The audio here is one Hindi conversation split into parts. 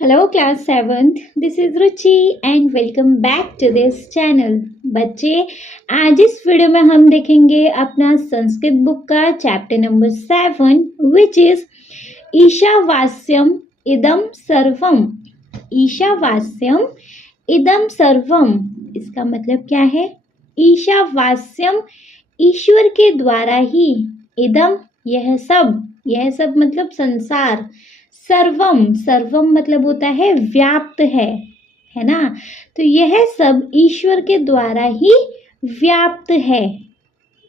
Hello class 7th, this is Ruchi and welcome back to this channel. बच्चे आज इस वीडियो में हम देखेंगे अपना संस्कृत बुक का चैप्टर नंबर 7 which is ईशावास्यम इदम सर्वम. ईशावास्यम इदम सर्वम इसका मतलब क्या है? ईशावास्यम ईश्वर के द्वारा ही, इदम यह सब मतलब संसार, सर्वम सर्वम मतलब होता है व्याप्त है ना. तो यह सब ईश्वर के द्वारा ही व्याप्त है.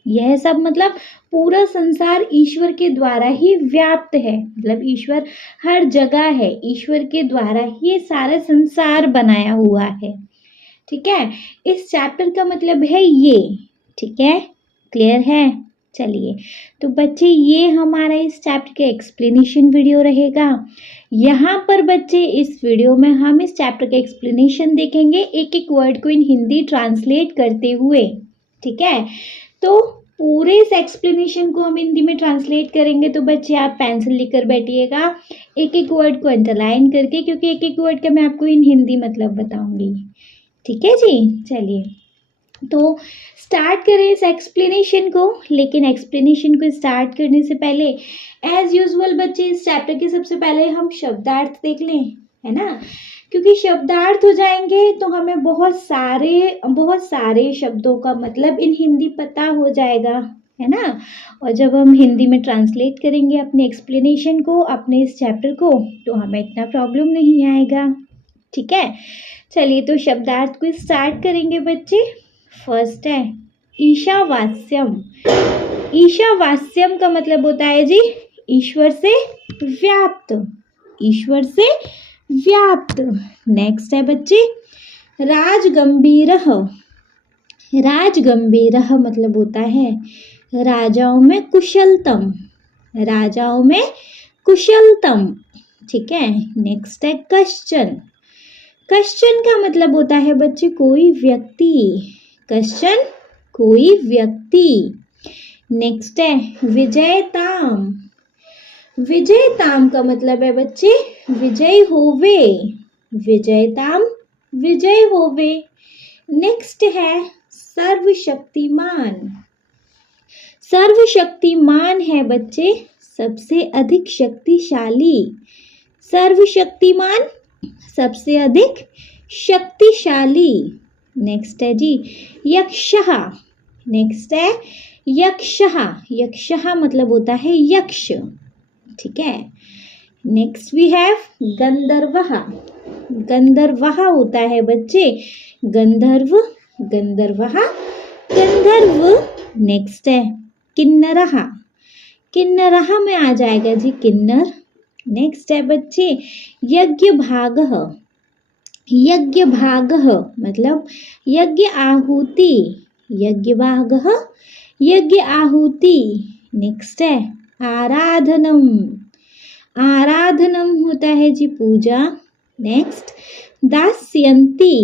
यह सब मतलब पूरा संसार ईश्वर के द्वारा ही व्याप्त है, मतलब ईश्वर हर जगह है, ईश्वर के द्वारा ही ये सारा संसार बनाया हुआ है. ठीक है, इस चैप्टर का मतलब है ये. ठीक है, क्लियर है? चलिए, तो बच्चे ये हमारा इस चैप्टर के एक्सप्लेनेशन वीडियो रहेगा. यहाँ पर बच्चे इस वीडियो में हम इस चैप्टर का एक्सप्लेनेशन देखेंगे, एक एक वर्ड को इन हिंदी ट्रांसलेट करते हुए. ठीक है, तो पूरे इस एक्सप्लेनेशन को हम हिंदी में ट्रांसलेट करेंगे. तो बच्चे आप पेंसिल लेकर बैठिएगा, एक एक वर्ड को अंडरलाइन करके, क्योंकि एक एक वर्ड का मैं आपको इन हिंदी मतलब बताऊंगी. ठीक है जी, चलिए तो स्टार्ट करें इस एक्सप्लेनेशन को. लेकिन एक्सप्लेनेशन को स्टार्ट करने से पहले एज यूजुअल बच्चे इस चैप्टर के सबसे पहले हम शब्दार्थ देख लें, है ना. क्योंकि शब्दार्थ हो जाएंगे तो हमें बहुत सारे शब्दों का मतलब इन हिंदी पता हो जाएगा, है ना. और जब हम हिंदी में ट्रांसलेट करेंगे अपने एक्सप्लेनेशन को, अपने इस चैप्टर को, तो हमें इतना प्रॉब्लम नहीं आएगा. ठीक है, चलिए तो शब्दार्थ को स्टार्ट करेंगे बच्चे. फर्स्ट है ईशावास्यम. ईशावास्यम का मतलब होता है जी ईश्वर से व्याप्त, ईश्वर से व्याप्त. नेक्स्ट है बच्चे राजगंभीरः. राजगंभीरः मतलब होता है राजाओं में कुशलतम, राजाओं में कुशलतम. ठीक है, नेक्स्ट है कश्चन. कश्चन का मतलब होता है बच्चे कोई व्यक्ति, कश्चन कोई व्यक्ति. नेक्स्ट है विजयताम. विजयताम का मतलब है बच्चे विजय होवे, विजयताम विजय होवे. नेक्स्ट है सर्वशक्तिमान. सर्वशक्तिमान है बच्चे सबसे अधिक शक्तिशाली, सर्वशक्तिमान सबसे अधिक शक्तिशाली. नेक्स्ट है जी यक्षः. नेक्स्ट है यक्षः. यक्षः मतलब होता है यक्ष. ठीक है, नेक्स्ट वी हैव गंधर्वः. गंधर्वः होता है बच्चे गंधर्व, गंधर्वः गंधर्व. नेक्स्ट है किन्नरः. किन्नरः में आ जाएगा जी किन्नर. नेक्स्ट है बच्चे यज्ञभागः. यज्ञभागः मतलब यज्ञ आहुति, यज्ञभागः यज्ञ आहुति. नेक्स्ट है आराधनम. आराधनम होता है जी पूजा. नेक्स्ट दास्यन्ति.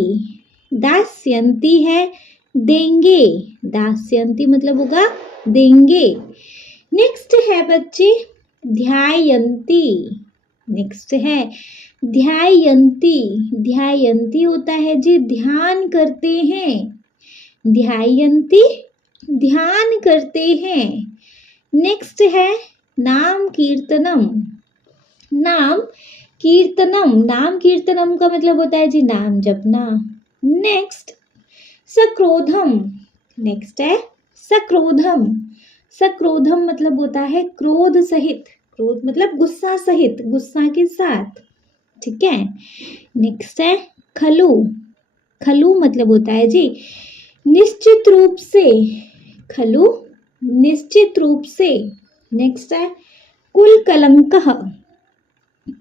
दास्यन्ति है देंगे, दास्यन्ति मतलब होगा देंगे. नेक्स्ट है बच्चे ध्यायन्ति. नेक्स्ट है ध्यायन्ति. ध्यायन्ति होता है जी ध्यान करते हैं, ध्यायन्ति ध्यान करते हैं. नेक्स्ट है नाम कीर्तनम. नाम कीर्तनम, नाम कीर्तनम का मतलब होता है जी नाम जपना. नेक्स्ट सक्रोधम. नेक्स्ट है सक्रोधम. सक्रोधम मतलब होता है क्रोध सहित, क्रोध मतलब गुस्सा सहित, गुस्सा के साथ. ठीक है, नेक्स्ट है खलु. खलु मतलब होता है जी निश्चित रूप से, खलु निश्चित रूप से. नेक्स्ट है कुल कलंकः.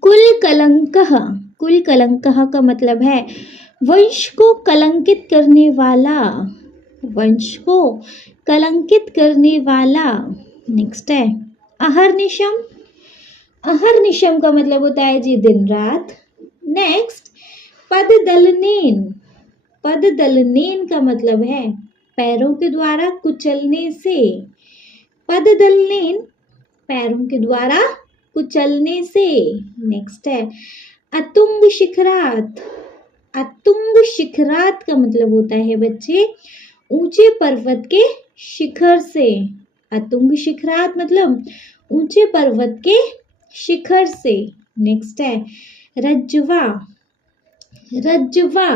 कुल कलंकः. कुल कलंकः का मतलब है वंश को कलंकित करने वाला, वंश को कलंकित करने वाला. नेक्स्ट है अहर्निशम. अहर्निशम का मतलब होता है जी दिन रात. नेक्स्ट पददलनेन. पददलनेन का मतलब है पैरों के द्वारा कुचलने से, पददलनेन पैरों के द्वारा कुचलने से. नेक्स्ट है अतुंग शिखरात। अतुंग शिखरात का मतलब होता है बच्चे ऊंचे पर्वत के शिखर से। अतुंग शिखरात मतलब ऊंचे पर्वत के शिखर से। नेक्स्ट है रज्वा। रज्वा,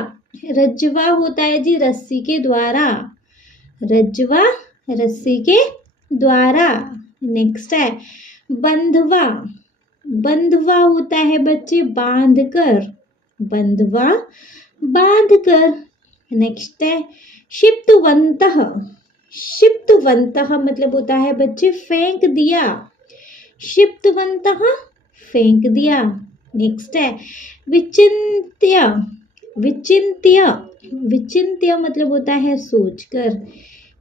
रज्वा होता है जी रस्सी के द्वारा। रज्वा रस्सी के द्वारा। नेक्स्ट है बंधवा। बंधवा होता है बच्चे बांध कर। बंधवा बांध कर। नेक्स्ट है क्षिप्तवंतः। क्षिप्तवंतः मतलब होता है बच्चे फेंक दिया। क्षिप्तवंतः फेंक दिया। नेक्स्ट है विचिन्त्य। विचिन्त्य, विचिन्त्य मतलब होता है सोचकर।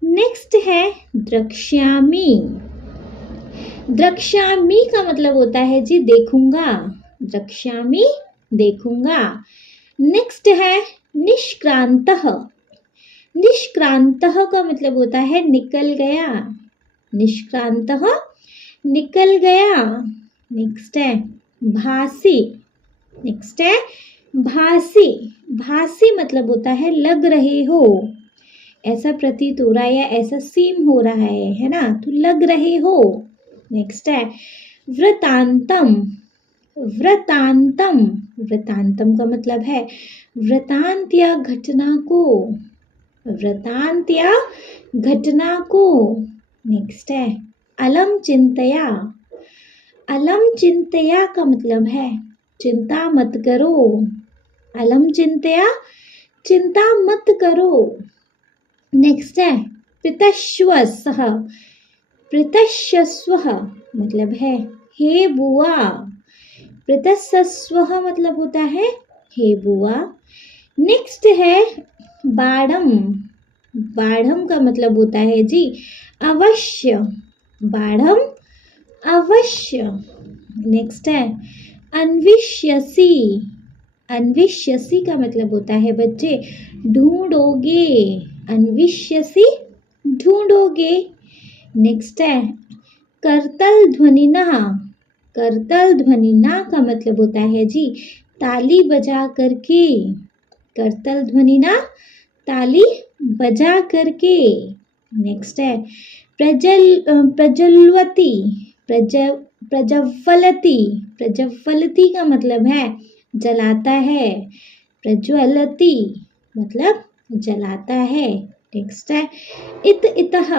नेक्स्ट है द्रक्ष्यामि। द्रक्ष्यामि का मतलब होता है जी देखूंगा। द्रक्ष्यामि देखूंगा। नेक्स्ट है निष्क्रांतः। निष्क्रांतः का मतलब होता है निकल गया। निष्क्रांतः निकल गया। नेक्स्ट है भासी। नेक्स्ट है भासी। भासी मतलब होता है लग रहे हो, ऐसा प्रतीत हो रहा है या ऐसा सीम हो रहा है ना, तो लग रहे हो। नेक्स्ट है वृतांतम। वृतांतम, वृतांतम का मतलब है वृतांत या घटना को। वृतांत या घटना को। नेक्स्ट है अलम चिंतया। अलम चिंतया का मतलब है चिंता मत करो। अलम चिंतया चिंता मत करो। नेक्स्ट है पितश्वसः। पितश्वसः मतलब है हे बुआ। पितश्वसः मतलब होता है हे बुआ। नेक्स्ट है बाढ़म। बाढ़म का मतलब होता है जी अवश्य। बाढ़म अवश्य। नेक्स्ट है अन्विष्यसि। अन्विष्यसि का मतलब होता है बच्चे ढूंढोगे। अन्विष्यसि ढूंढोगे। नेक्स्ट है करतल ध्वनिना। करतल ध्वनिना का मतलब होता है जी ताली बजा करके। करतल ध्वनिना ताली बजा करके। नेक्स्ट है प्रज्वलती। प्रज्वलती। प्रज्वलती का मतलब है जलाता है। प्रज्वलती मतलब जलाता है। नेक्स्ट है इत इतः।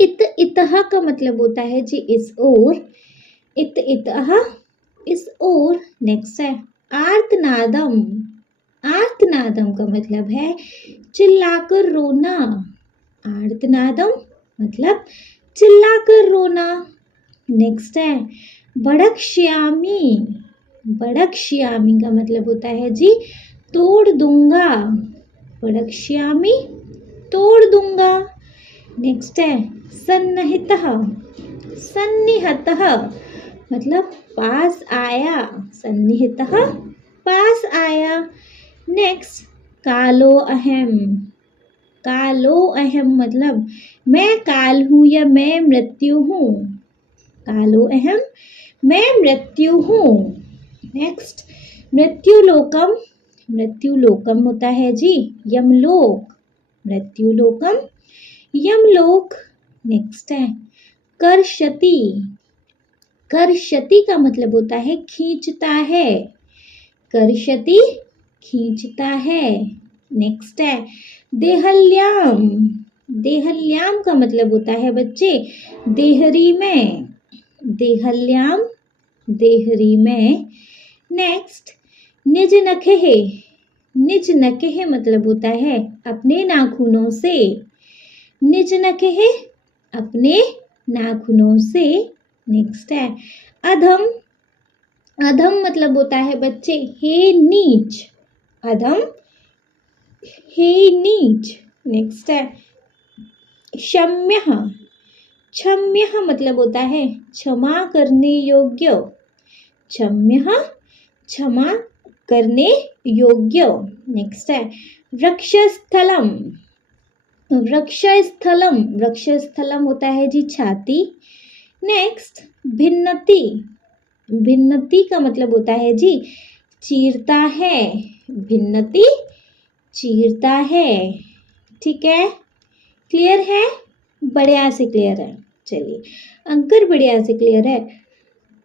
इत इतः का मतलब होता है जी इस ओर। इत इतः इस ओर। नेक्स्ट है आर्तनादम। आर्तनादम का मतलब है चिल्लाकर रोना। आर्तनादम मतलब चिल्लाकर रोना। नेक्स्ट है बड़क्ष्यामि। बड़क्ष्यामि का मतलब होता है जी तोड़ दूंगा। बड़क्ष्यामि तोड़ दूंगा। नेक्स्ट है सन्निहितः। सन्निहितः मतलब पास आया। सन्निहितः पास आया। नेक्स्ट कालो अहम। कालो अहम मतलब मैं काल हूँ या मैं मृत्यु हूँ। कालो अहम मैं मृत्यु हूँ। नेक्स्ट मृत्युलोकम। मृत्युलोकम होता है जी यमलोक। मृत्युलोकम यमलोक। नेक्स्ट है कर्षति। कर्षति का मतलब होता है खींचता है। कर्षति खींचता है। नेक्स्ट है देहल्याम। देहल्याम का मतलब होता है बच्चे देहरी में। देहल्याम देहरी में। नेक्स्ट निज नखेह। निज नखेह मतलब होता है अपने नाखूनों से। निज नखेह अपने नाखूनों से। नेक्स्ट है अधम। अधम मतलब होता है बच्चे हे नीच। अधम हे नीच। नेक्स्ट है क्षम्यः। क्षम्यः मतलब होता है क्षमा करने योग्य। क्षम्यः क्षमा करने योग्य। नेक्स्ट है वृक्षस्थलम। वृक्षस्थलम। वृक्षस्थलम होता है जी छाती। नेक्स्ट भिन्नति। भिन्नति का मतलब होता है जी चीरता है, भिन्नति चीरता है। ठीक है, क्लियर है, बढ़िया से क्लियर है। चलिए अगर बढ़िया से क्लियर है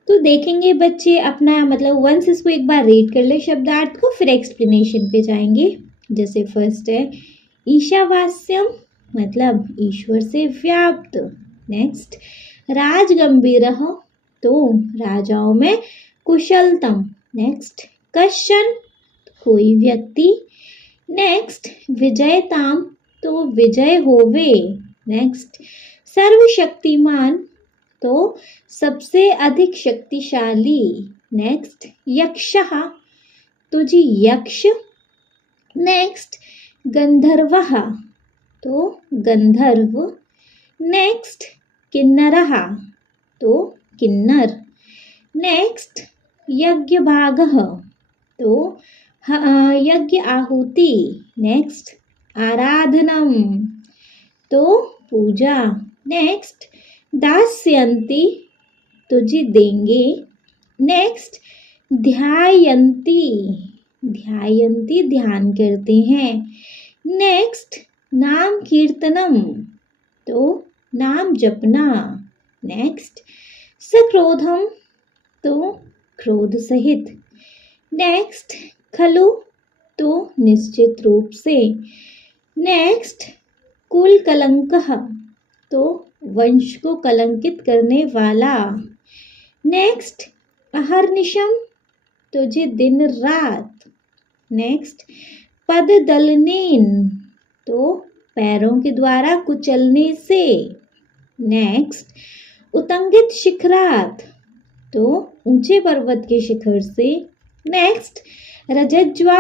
तो देखेंगे बच्चे अपना मतलब वंस इसको एक बार रीड कर ले शब्दार्थ को, फिर एक्सप्लेनेशन पे जाएंगे। जैसे फर्स्ट है ईशावास्यम मतलब ईश्वर से व्याप्त। नेक्स्ट राजगंभीर तो राजाओं में कुशलतम। नेक्स्ट कश्चन कोई व्यक्ति। नेक्स्ट विजयताम तो विजय होवे। नेक्स्ट सर्वशक्तिमान तो सबसे अधिक शक्तिशाली। नेक्स्ट यक्षः तो जी यक्ष। नेक्स्ट गंधर्वः तो गंधर्व। नेक्स्ट किन्नरः तो किन्नर। नेक्स्ट यज्ञभागः तो यज्ञ आहुति। नेक्स्ट आराधनम तो पूजा। नेक्स्ट दास्यन्ति तो जी देंगे। नेक्स्ट ध्यायन्ति, ध्यायन्ति ध्यान करते हैं। नेक्स्ट नाम कीर्तनम तो नाम जपना। नेक्स्ट सक्रोधम तो क्रोध सहित। नेक्स्ट खलु तो निश्चित रूप से। नेक्स्ट कुल कलंकः तो वंश को कलंकित करने वाला। नेक्स्ट अहर्निशम तो जी दिन रात। नेक्स्ट पद दलनेन तो पैरों के द्वारा कुचलने से। नेक्स्ट उतंगित शिखरात तो ऊंचे पर्वत के शिखर से। नेक्स्ट रजज्वा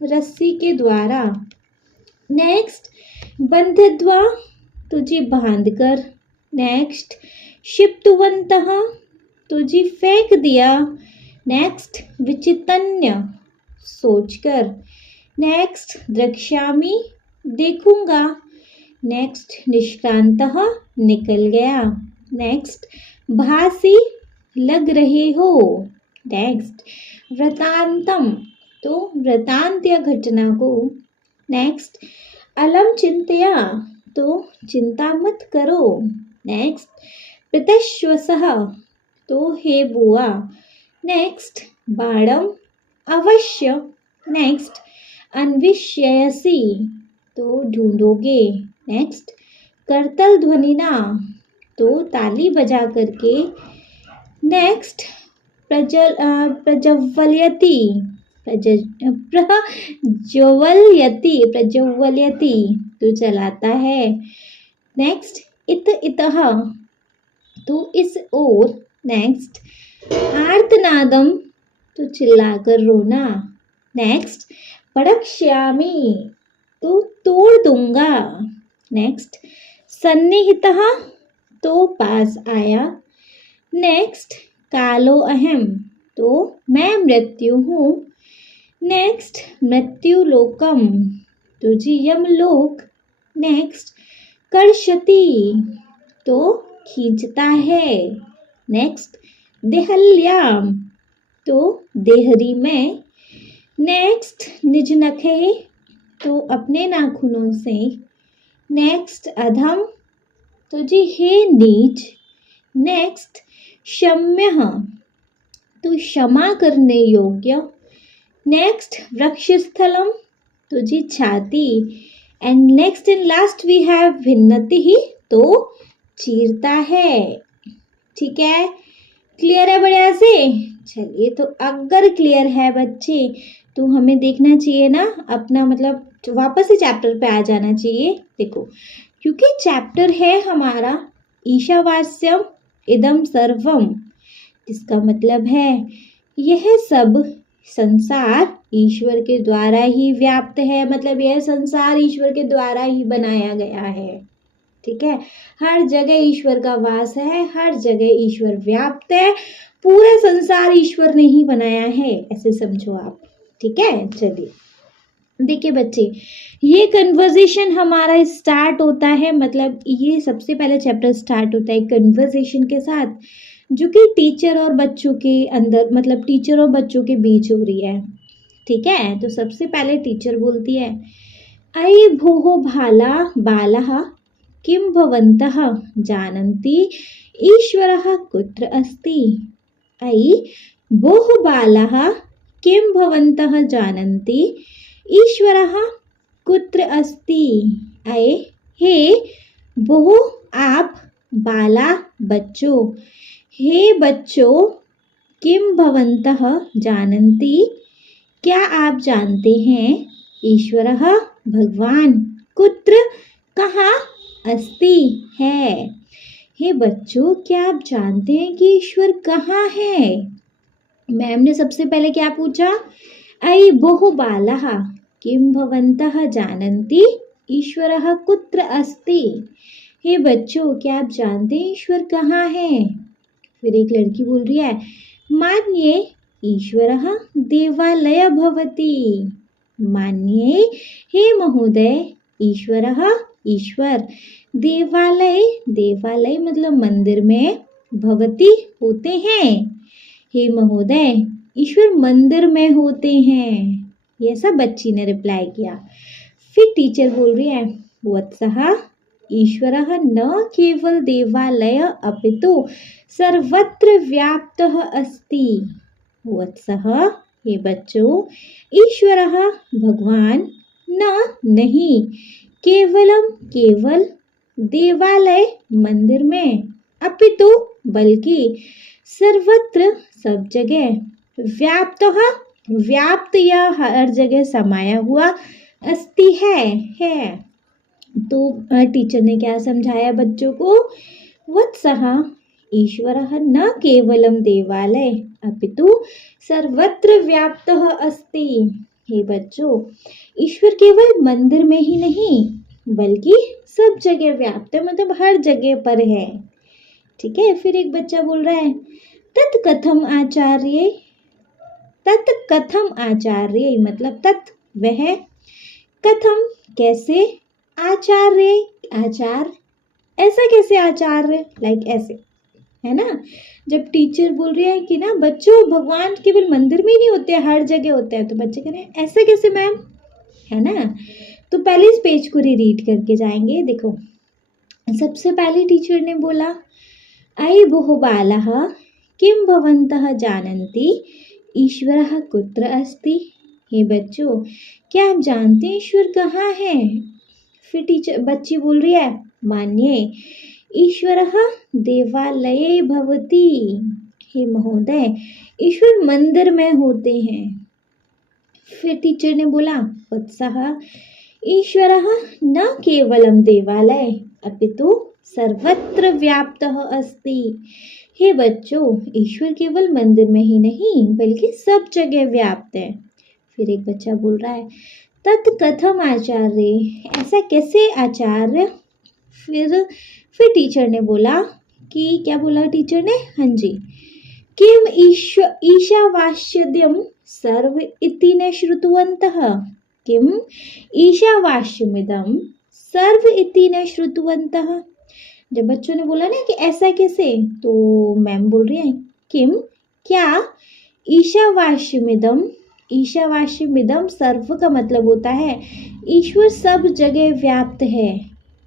रस्सी के द्वारा। नेक्स्ट बंधित्वा तो जी बांध कर। नेक्स्ट क्षिप्तवन्तः तो जी फेंक दिया। नेक्स्ट विचितन्य सोचकर। नेक्स्ट द्रक्ष्यामि देखूंगा। नेक्स्ट निष्क्रांतः निकल गया। नेक्स्ट भासी लग रहे हो। नेक्स्ट वृतांतम तो वृतांत या घटना को। नेक्स्ट अलम चिंतया तो चिंता मत करो। नेक्स्ट पितश्वसः तो हे बुआ। नेक्स्ट बाणम अवश्य। नेक्स्ट अन्विष्यसि तो ढूंढोगे। नेक्स्ट करतल ध्वनिना तो ताली बजा करके। नेक्स्ट प्रज्वल्यति प्रज्वल्यति तो जलाता है। नेक्स्ट इतः तो इस ओर। नेक्स्ट आर्तनादम तो चिल्लाकर रोना। नेक्स्ट पड़क्ष्यामि तो तोड़ दूंगा। नेक्स्ट सन्निहितः तो पास आया। नेक्स्ट कालो अहम तो मैं मृत्यु हूँ। नेक्स्ट मृत्युलोकम तो जी यमलोक। नेक्स्ट कर्षति तो खींचता है। नेक्स्ट देहल्याम तो देहरी में। नेक्स्ट निजनखे तो अपने नाखूनों से। नेक्स्ट अधम तो जी हे नीच। नेक्स्ट क्षम्यः तो क्षमा करने योग्य। नेक्स्ट वृक्षस्थलम तो जी छाती। And next in last we have भिन्नति तो चीरता है। ठीक है, क्लियर है बढ़िया से। चलिए तो अगर क्लियर है बच्चे तो हमें देखना चाहिए ना अपना मतलब वापस से चैप्टर पे आ जाना चाहिए। देखो क्योंकि चैप्टर है हमारा ईशावास्यम इदम सर्वम, इसका मतलब है यह सब संसार ईश्वर के द्वारा ही व्याप्त है, मतलब यह संसार ईश्वर के द्वारा ही बनाया गया है। ठीक है, हर जगह ईश्वर का वास है, हर जगह ईश्वर व्याप्त है, पूरा संसार ईश्वर ने ही बनाया है, ऐसे समझो आप। ठीक है, चलिए देखिए बच्चे, ये कन्वर्सेशन हमारा स्टार्ट होता है, मतलब ये सबसे पहले चैप्टर स्टार्ट होता है कन्वर्सेशन के साथ। जो कि टीचर और बच्चों के अंदर मतलब टीचर और बच्चों के बीच हो रही है। ठीक है, तो सबसे पहले टीचर बोलती है, अयि भोः भाला बालः किं भवन्तः जानन्ति ईश्वरः कुत्र अस्ति। अयि भोः बालः किं भवन्तः जानन्ति ईश्वरः कुत्र अस्ति। अये हे भोः आप बाला बच्चों, हे बच्चों, किम भवन्तः जानन्ति क्या आप जानते हैं, ईश्वरः भगवान, कुत्र कहाँ, अस्ति है। हे बच्चों, क्या आप जानते हैं कि ईश्वर कहाँ है। मैम ने सबसे पहले क्या पूछा, अयि भोः बालः किम भवन्तः जानन्ति ईश्वरः कुत्र अस्ति। हे बच्चों, क्या आप जानते हैं ईश्वर कहाँ है। फिर एक लड़की बोल रही है, मान्ये ईश्वरः देवालय भवति। मान्ये हे महोदय, ईश्वरः ईश्वर, देवालय, देवालय मतलब मंदिर में, भवति होते हैं। हे महोदय, ईश्वर मंदिर में होते हैं। ये सब बच्ची ने रिप्लाई किया। फिर टीचर बोल रही है, वत्सः ईश्वरः न केवल देवालय अपितु सर्वत्र व्याप्तः अस्ति। वत्सः, हे बच्चों, ईश्वरः भगवान, न नहीं, केवलम केवल, देवालय मंदिर में, अपितु बल्कि, सर्वत्र सब जगह, व्याप्तः व्याप्त या हर जगह समाया हुआ, अस्ति है। तो टीचर ने क्या समझाया बच्चों को, वत्सः ईश्वरः न केवलम देवालय अपितु सर्वत्र व्याप्तः अस्ति। हे बच्चों, ईश्वर केवल मंदिर में ही नहीं बल्कि सब जगह व्याप्त है, मतलब हर जगह पर है। ठीक है, फिर एक बच्चा बोल रहा है, तत्कथम आचार्य। तत्कथम आचार्य मतलब तत् वह, कथम कैसे, आचार्य आचार, ऐसा कैसे आचार्य, लाइक ऐसे, है ना। जब टीचर बोल रहे हैं कि ना बच्चों भगवान केवल मंदिर में ही नहीं होते हैं, हर जगह होते हैं, तो बच्चे कह रहे हैं ऐसे कैसे मैम, है ना। तो पहले इस पेज को रीड करके जाएंगे। देखो, सबसे पहले टीचर ने बोला, अयि भोः बालः किं भवन्तः जानन्ति ईश्वरः कुत्र अस्ति। हे बच्चों, क्या आप जानते हैं ईश्वर कहाँ है। फिर टीचर बच्ची बोल रही है, मान्ये ईश्वरः देवालये भवति। हे महोदय, ईश्वर मंदिर में होते हैं। फिर टीचर ने बोला, वत्सः ईश्वरः न केवलम देवालय अपितु सर्वत्र व्याप्तः अस्ति। हे बच्चों, ईश्वर केवल मंदिर में ही नहीं बल्कि सब जगह व्याप्त है। फिर एक बच्चा बोल रहा है, तत्कथम आचार्य, ऐसा कैसे आचार्य। फिर टीचर ने बोला कि, क्या बोला टीचर ने, हाँ जी, किम ईशावास्यद्यम सर्व इति न श्रुतवन्तः। किम ईशावास्यमिदं सर्व इति न श्रुतवन्तः। जब बच्चों ने बोला ना कि ऐसा कैसे, तो मैम बोल रही है, किम क्या, ईशावास्यमिदं, ईशावास्यमिदं सर्व का मतलब होता है ईश्वर सब जगह व्याप्त है,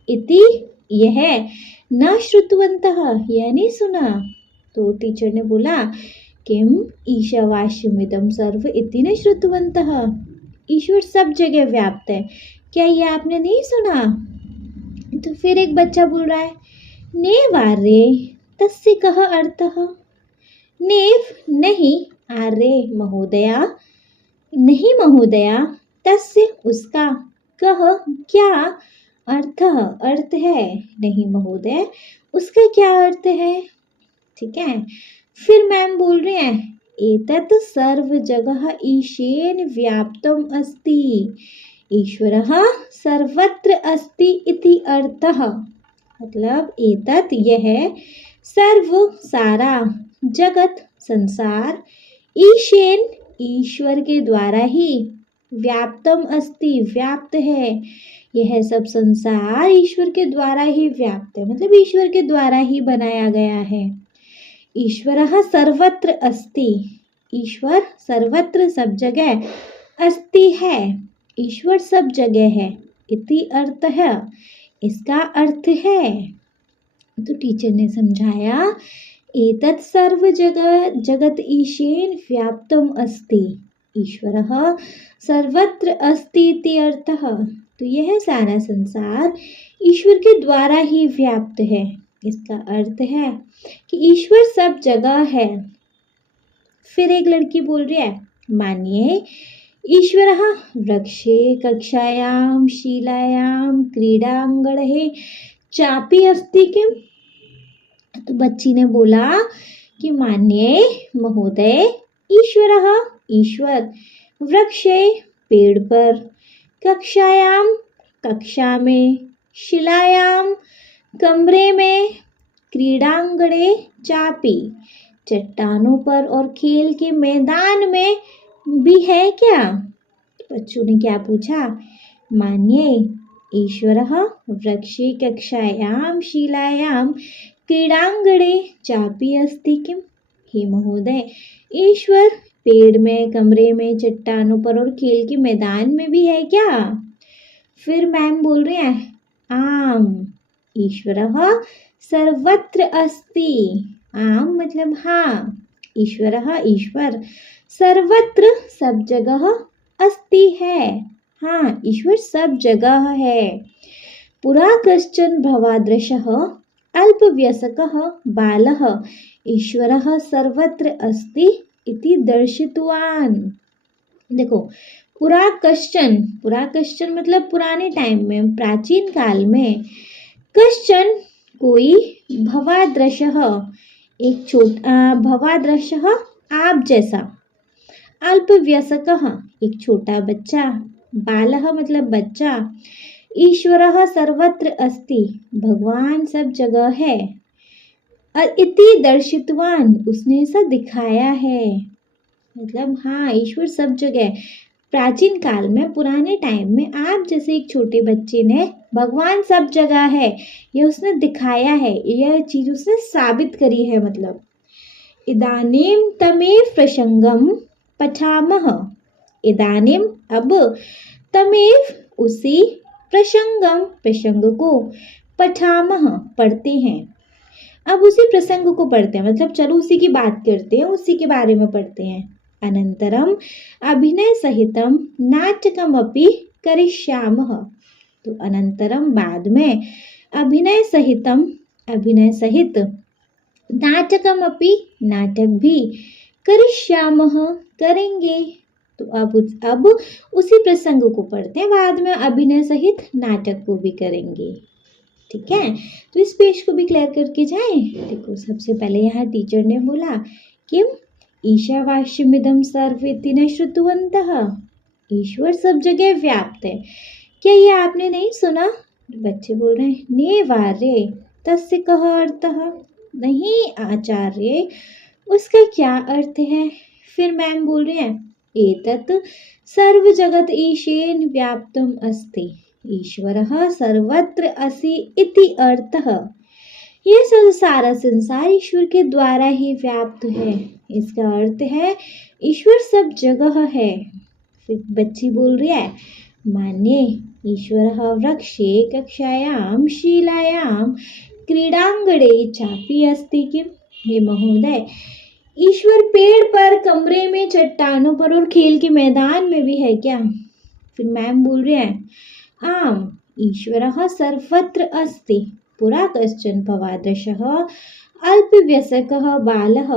इति यह, न श्रुतवन्तः यह नहीं सुना। तो टीचर ने बोला, किम ईशावास्यमिदं सर्व इति न श्रुतवन्तः, ईश्वर सब जगह व्याप्त है, क्या ये आपने नहीं सुना। तो फिर एक बच्चा बोल रहा है, नेव आर्य तस्य कः अर्थः। नेव नहीं, आर्य महोदया, नहीं महोदया, तस्य उसका, कः क्या, अर्थ अर्थ है, नहीं महोदय उसका क्या अर्थ है। ठीक है, फिर मैम बोल रहे हैं, एतत् सर्व जगह ईशेन व्याप्तम अस्ति, ईश्वरः सर्वत्र अस्ति इति अर्थः। मतलब एतत् यह, सर्व सारा, जगत संसार, ईशेन ईश्वर के द्वारा ही, व्याप्तम अस्ति व्याप्त है, यह सब संसार ईश्वर के द्वारा ही व्याप्त है, मतलब ईश्वर के द्वारा ही बनाया गया है। ईश्वरः सर्वत्र अस्ति। ईश्वर सर्वत्र सब जगह अस्ति है। ईश्वर सब जगह है। इति अर्थ है, इसका अर्थ है। तो टीचर ने समझाया एतत् सर्व जगत ईशेन व्याप्तम अस्ति। ईश्वरः सर्वत्र अस्ति इति अर्थः। तो यह सारा संसार ईश्वर के द्वारा ही व्याप्त है। इसका अर्थ है कि ईश्वर सब जगह है। फिर एक लड़की बोल रही है, मानिए ईश्वरः वृक्षे कक्षायां शिलायां क्रीडांगणे चापि अस्ति किम। तो बच्ची ने बोला कि मानिए महोदय ईश्वरः ईश्वर वृक्षे पेड़ पर कक्षायां कक्षा में शिलायां कमरे में क्रीडांगणे चापी चट्टानों पर और खेल के मैदान में भी है क्या। बच्चों ने क्या पूछा, मानिए ईश्वरः वृक्षे कक्षायां शिलायां क्रीडांगणे चापी अस्ति किम। हे महोदय ईश्वर पेड़ में कमरे में चट्टानों पर और खेल के मैदान में भी है क्या। फिर मैम बोल रहे हैं, आम ईश्वरः सर्वत्र अस्ति। आम मतलब हाँ, ईश्वरः ईश्वर सर्वत्र सब जगह अस्ति है। हाँ, ईश्वर सब जगह है। पुरा कश्चन भवादृशः अल्पव्यसकः बालः ईश्वरः सर्वत्र अस्ति इति दर्शितवान्। देखो पुरा कश्चन मतलब पुराने टाइम में, प्राचीन काल में, कश्चन कोई, भवादृशः एक छोटा, भवादृशः आप जैसा, अल्पव्यसकः एक छोटा बच्चा, बालः मतलब बच्चा, ईश्वरः सर्वत्र अस्ति भगवान सब जगह है, और इति दर्शितवान उसने ऐसा दिखाया है। मतलब हाँ, ईश्वर सब जगह। प्राचीन काल में, पुराने टाइम में आप जैसे एक छोटे बच्चे ने भगवान सब जगह है यह उसने दिखाया है, यह चीज उसने साबित करी है। मतलब इदानीम तमेव प्रसंगम पठामः। इदानीम अब, तमेव उसी, प्रसंग को, पठामः पढ़ते हैं। अब उसी प्रसंग को पढ़ते हैं, मतलब चलो उसी की बात करते हैं, उसी के बारे में पढ़ते हैं। अनंतरम अभिनय सहितम नाटकमपि करिष्यामः। तो अनंतरम बाद में, अभिनय सहित नाटकमपि नाटक भी, करिष्यामः करेंगे। तो अब उसी प्रसंग को पढ़ते हैं, बाद में अभिनय सहित नाटक को भी करेंगे। ठीक है, तो इस पेज को भी क्लियर करके जाएं। देखो सबसे पहले यहाँ टीचर ने बोला किम ईशावास्यमिदं सर्वेति न श्रुतवन्तः। ईश्वर सब जगह व्याप्त है, क्या ये आपने नहीं सुना। बच्चे बोल रहे हैं नेवार्य तस्य कः अर्थः। नहीं आचार्य, उसका क्या अर्थ है। फिर मैम बोल रहे हैं एतत् सर्व जगत ईशेन व्याप्तम अस्ति ईश्वरः सर्वत्र असि इति अर्थः। यह सारा संसार ईश्वर के द्वारा ही व्याप्त है, इसका अर्थ है ईश्वर सब जगह है। फिर बच्ची बोल रही है मान्ये ईश्वरः वृक्षे कक्षायां शिलायां क्रीडांगणे चापि अस्ति किम। हे महोदय ईश्वर पेड़ पर, कमरे में, चट्टानों पर और खेल के मैदान में भी है क्या। फिर मैम बोल रहे हैं आम ईश्वरः सर्वत्र अस्ति पुरा कश्चन भवादृशः अल्पव्यसकः बालः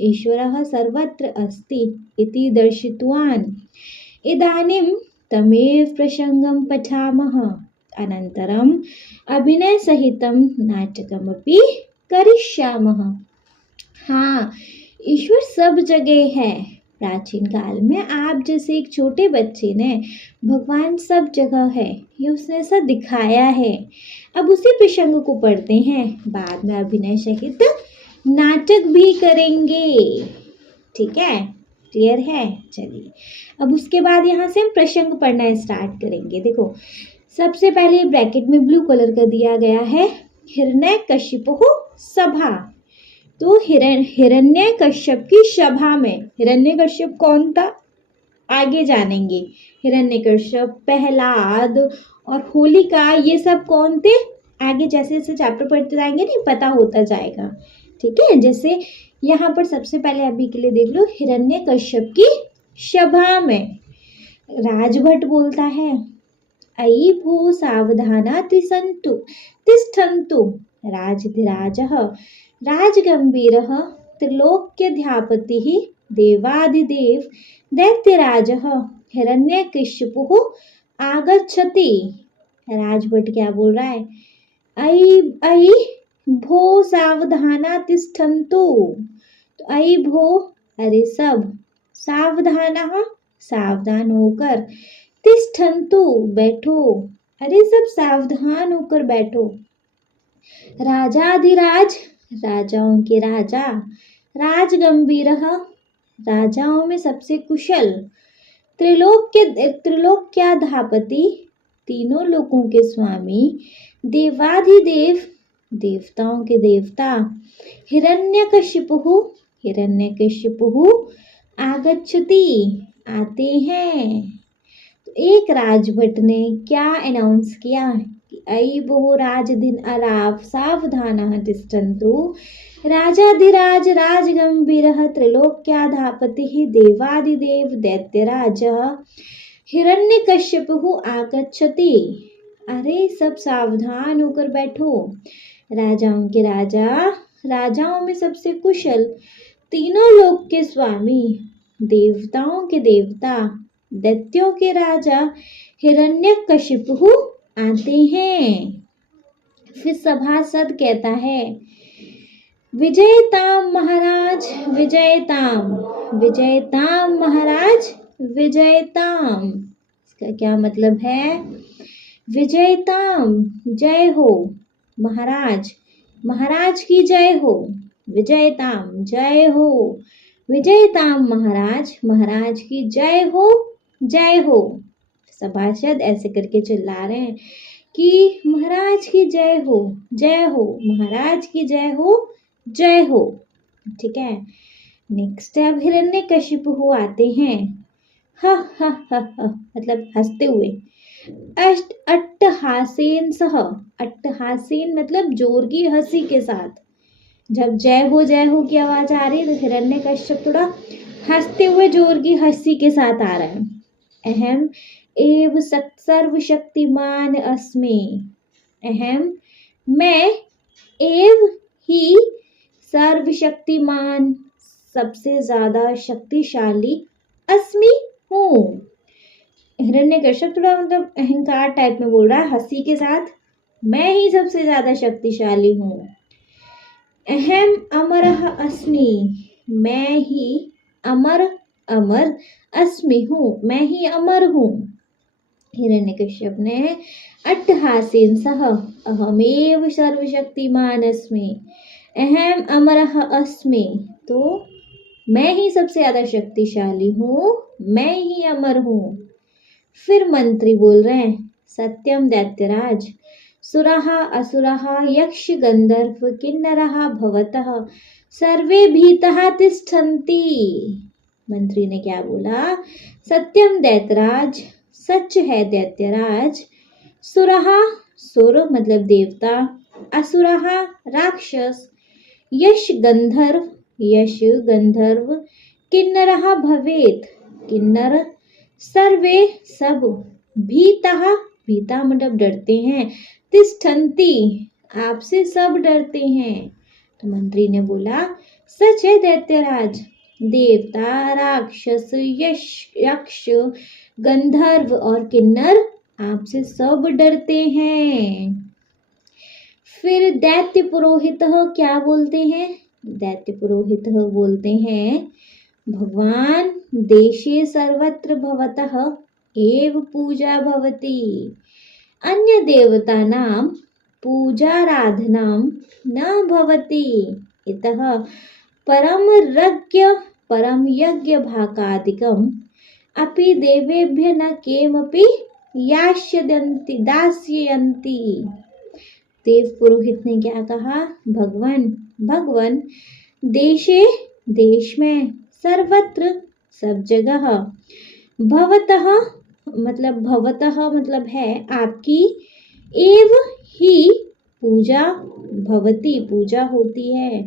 ईश्वरः सर्वत्र अस्ति इति दर्शितवान्। इदानीं तमेव प्रसंगं पठामः। अनन्तरम् अभिनय सहितं नाटकमपि करिष्यामः। हाँ, ईश्वर सब जगह है। प्राचीन काल में आप जैसे एक छोटे बच्चे ने भगवान सब जगह है ये उसने ऐसा दिखाया है। अब उसी प्रसंग को पढ़ते हैं, बाद में अभिनय सहित नाटक भी करेंगे। ठीक है, क्लियर है। चलिए अब उसके बाद यहाँ से हम प्रसंग पढ़ना स्टार्ट करेंगे। देखो सबसे पहले ब्रैकेट में ब्लू कलर का दिया गया है हिरण्यकशिपुः सभा। तो हिरण्यकश्यप की सभा में, हिरण्यकश्यप कौन था आगे जानेंगे। हिरण्यकश्यप, प्रहलाद और होलिका ये सब कौन थे आगे जैसे जैसे चैप्टर पढ़ते जाएंगे नहीं पता होता जाएगा। ठीक है, जैसे यहाँ पर सबसे पहले अभी के लिए देख लो, हिरण्यकश्यप की सभा में राजभट बोलता है, अयि भो सावधाना तिष्ठन्तु तिष्ठन्तु राजधिराजः राजगंभीरः त्रिलोक्यध्यापतिः देवादिदेव दैत्यराजः हिरण्यकशिपुः आगच्छति। राजभट क्या बोल रहा है, अयि अयि भो सावधाना तिष्ठन्तु। तो अयि भो अरे सब, सावधानः सावधान होकर, तिष्ठन्तु बैठो, अरे सब सावधान होकर बैठो। राजाधिराज राजाओं के राजा, राजगंभीरः राजाओं में सबसे कुशल, त्रिलोक्याधापति तीनों लोकों के स्वामी, देवाधिदेव देवताओं के देवता, हिरण्यकशिपुः हिरण्यकशिपुः आगच्छति आते हैं। तो एक राजभट ने क्या अनाउंस किया कि अयि भो राजधिन अराव सावधानः तिष्ठन्तु राजाधिराज राजगंभीरः त्रिलोक्याधापतिः देवादिदेव दैत्यराजः हिरण्यकश्यपुः आगच्छति। अरे सब सावधान होकर बैठो, राजाओं के राजा, राजाओं में सबसे कुशल, तीनों लोक के स्वामी, देवताओं के देवता, दैत्यों के राजा हिरण्यकशिपु आते हैं। फिर सभासद कहता है, विजयताम महाराज विजयताम, विजयताम महाराज विजयताम। इसका क्या मतलब है, विजयताम जय हो, महाराज महाराज की जय हो, विजयताम जय हो, विजयताम महाराज महाराज की जय हो, जय हो। सभासद ऐसे करके चिल्ला रहे हैं कि महाराज की जय हो, जय हो, महाराज की जय हो, जय हो। ठीक है, नेक्स्ट है, अब हिरण्यकशिपु आते हैं, हा हा हा हा मतलब हंसते हुए, अट्टहासेन सह, अट्टहासेन मतलब जोर की हंसी के साथ। जब जय हो की आवाज आ रही है तो हिरण्यकश्यप थोड़ा हंसते हुए जोर की हंसी के साथ आ रहा है। अहम एव सर्वशक्तिमान अस्मि, अहम मैं, एव ही सर्वशक्तिमान सबसे ज्यादा शक्तिशाली, अस्मि हूँ। हिरण्यकश्यप थोड़ा मतलब अहंकार टाइप में बोल रहा है हंसी के साथ, मैं ही सबसे ज्यादा शक्तिशाली हूँ। अहम अमरः अस्मि, मैं ही अमर, अमर अस्मि हूँ, मैं ही अमर हूँ। हिरण्यकश्यप ने अट्टहासेन सह, अहमेव सर्वशक्तिमान अस्मि, अहम अमरः अस्मि, तो मैं ही सबसे ज्यादा शक्तिशाली हूँ, मैं ही अमर हूँ। फिर मंत्री बोल रहे हैं, सत्यम दैत्यराज, सुरः असुरः यक्ष गंधर्व किन्नरः भवतः सर्वे भीतः तिष्ठन्ति। मंत्री ने क्या बोला, सत्यम दैत्यराज सच है दैत्यराज, सुरः सुर मतलब देवता, असुरः राक्षस, यश गंधर्व गंधर्व, किन्नरः भवेत किन्नर, सर्वे सब, भीतः भीता मतलब डरते हैं, तिष्ठन्ति आपसे सब डरते हैं। तो मंत्री ने बोला, सच है दैत्यराज, देवता राक्षस यक्ष गंधर्व और किन्नर आपसे सब डरते हैं। फिर दैत्य पुरोहित क्या बोलते हैं, दैत्य पुरोहित बोलते हैं, भगवान देशे सर्वत्र भवतः एव पूजा भवति, अन्य देवतानां पूजाराधनां न भवति, इतः परम यज्ञ भागादिकम् अपि देवेभ्यः न केमपि यास्यन्ति दास्यन्ति। देव पुरोहित ने क्या कहा, भगवान देशे देश में, सर्वत्र सब जगह, भवतः मतलब है आपकी, एव ही पूजा भवती पूजा होती है।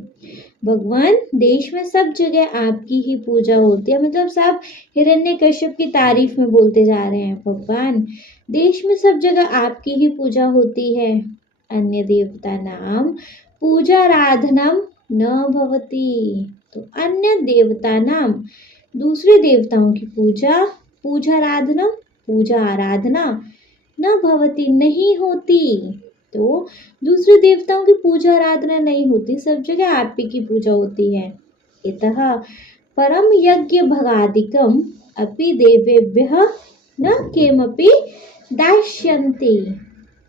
भगवान देश में सब जगह आपकी ही पूजा होती है, मतलब सब हिरण्यकश्यप की तारीफ में बोलते जा रहे हैं। भगवान देश में सब जगह आपकी ही पूजा होती है। अन्य देवता नाम पूजाराधनम न भवती। तो अन्य देवता नाम दूसरे देवताओं की पूजा आराधना न भवती नहीं होती। तो दूसरे देवताओं की पूजा आराधना नहीं होती, सब जगह आप ही की पूजा होती है। इतः परम यज्ञ भगादिकम अपि देवेभ्यः न किमपि दास्यन्ति।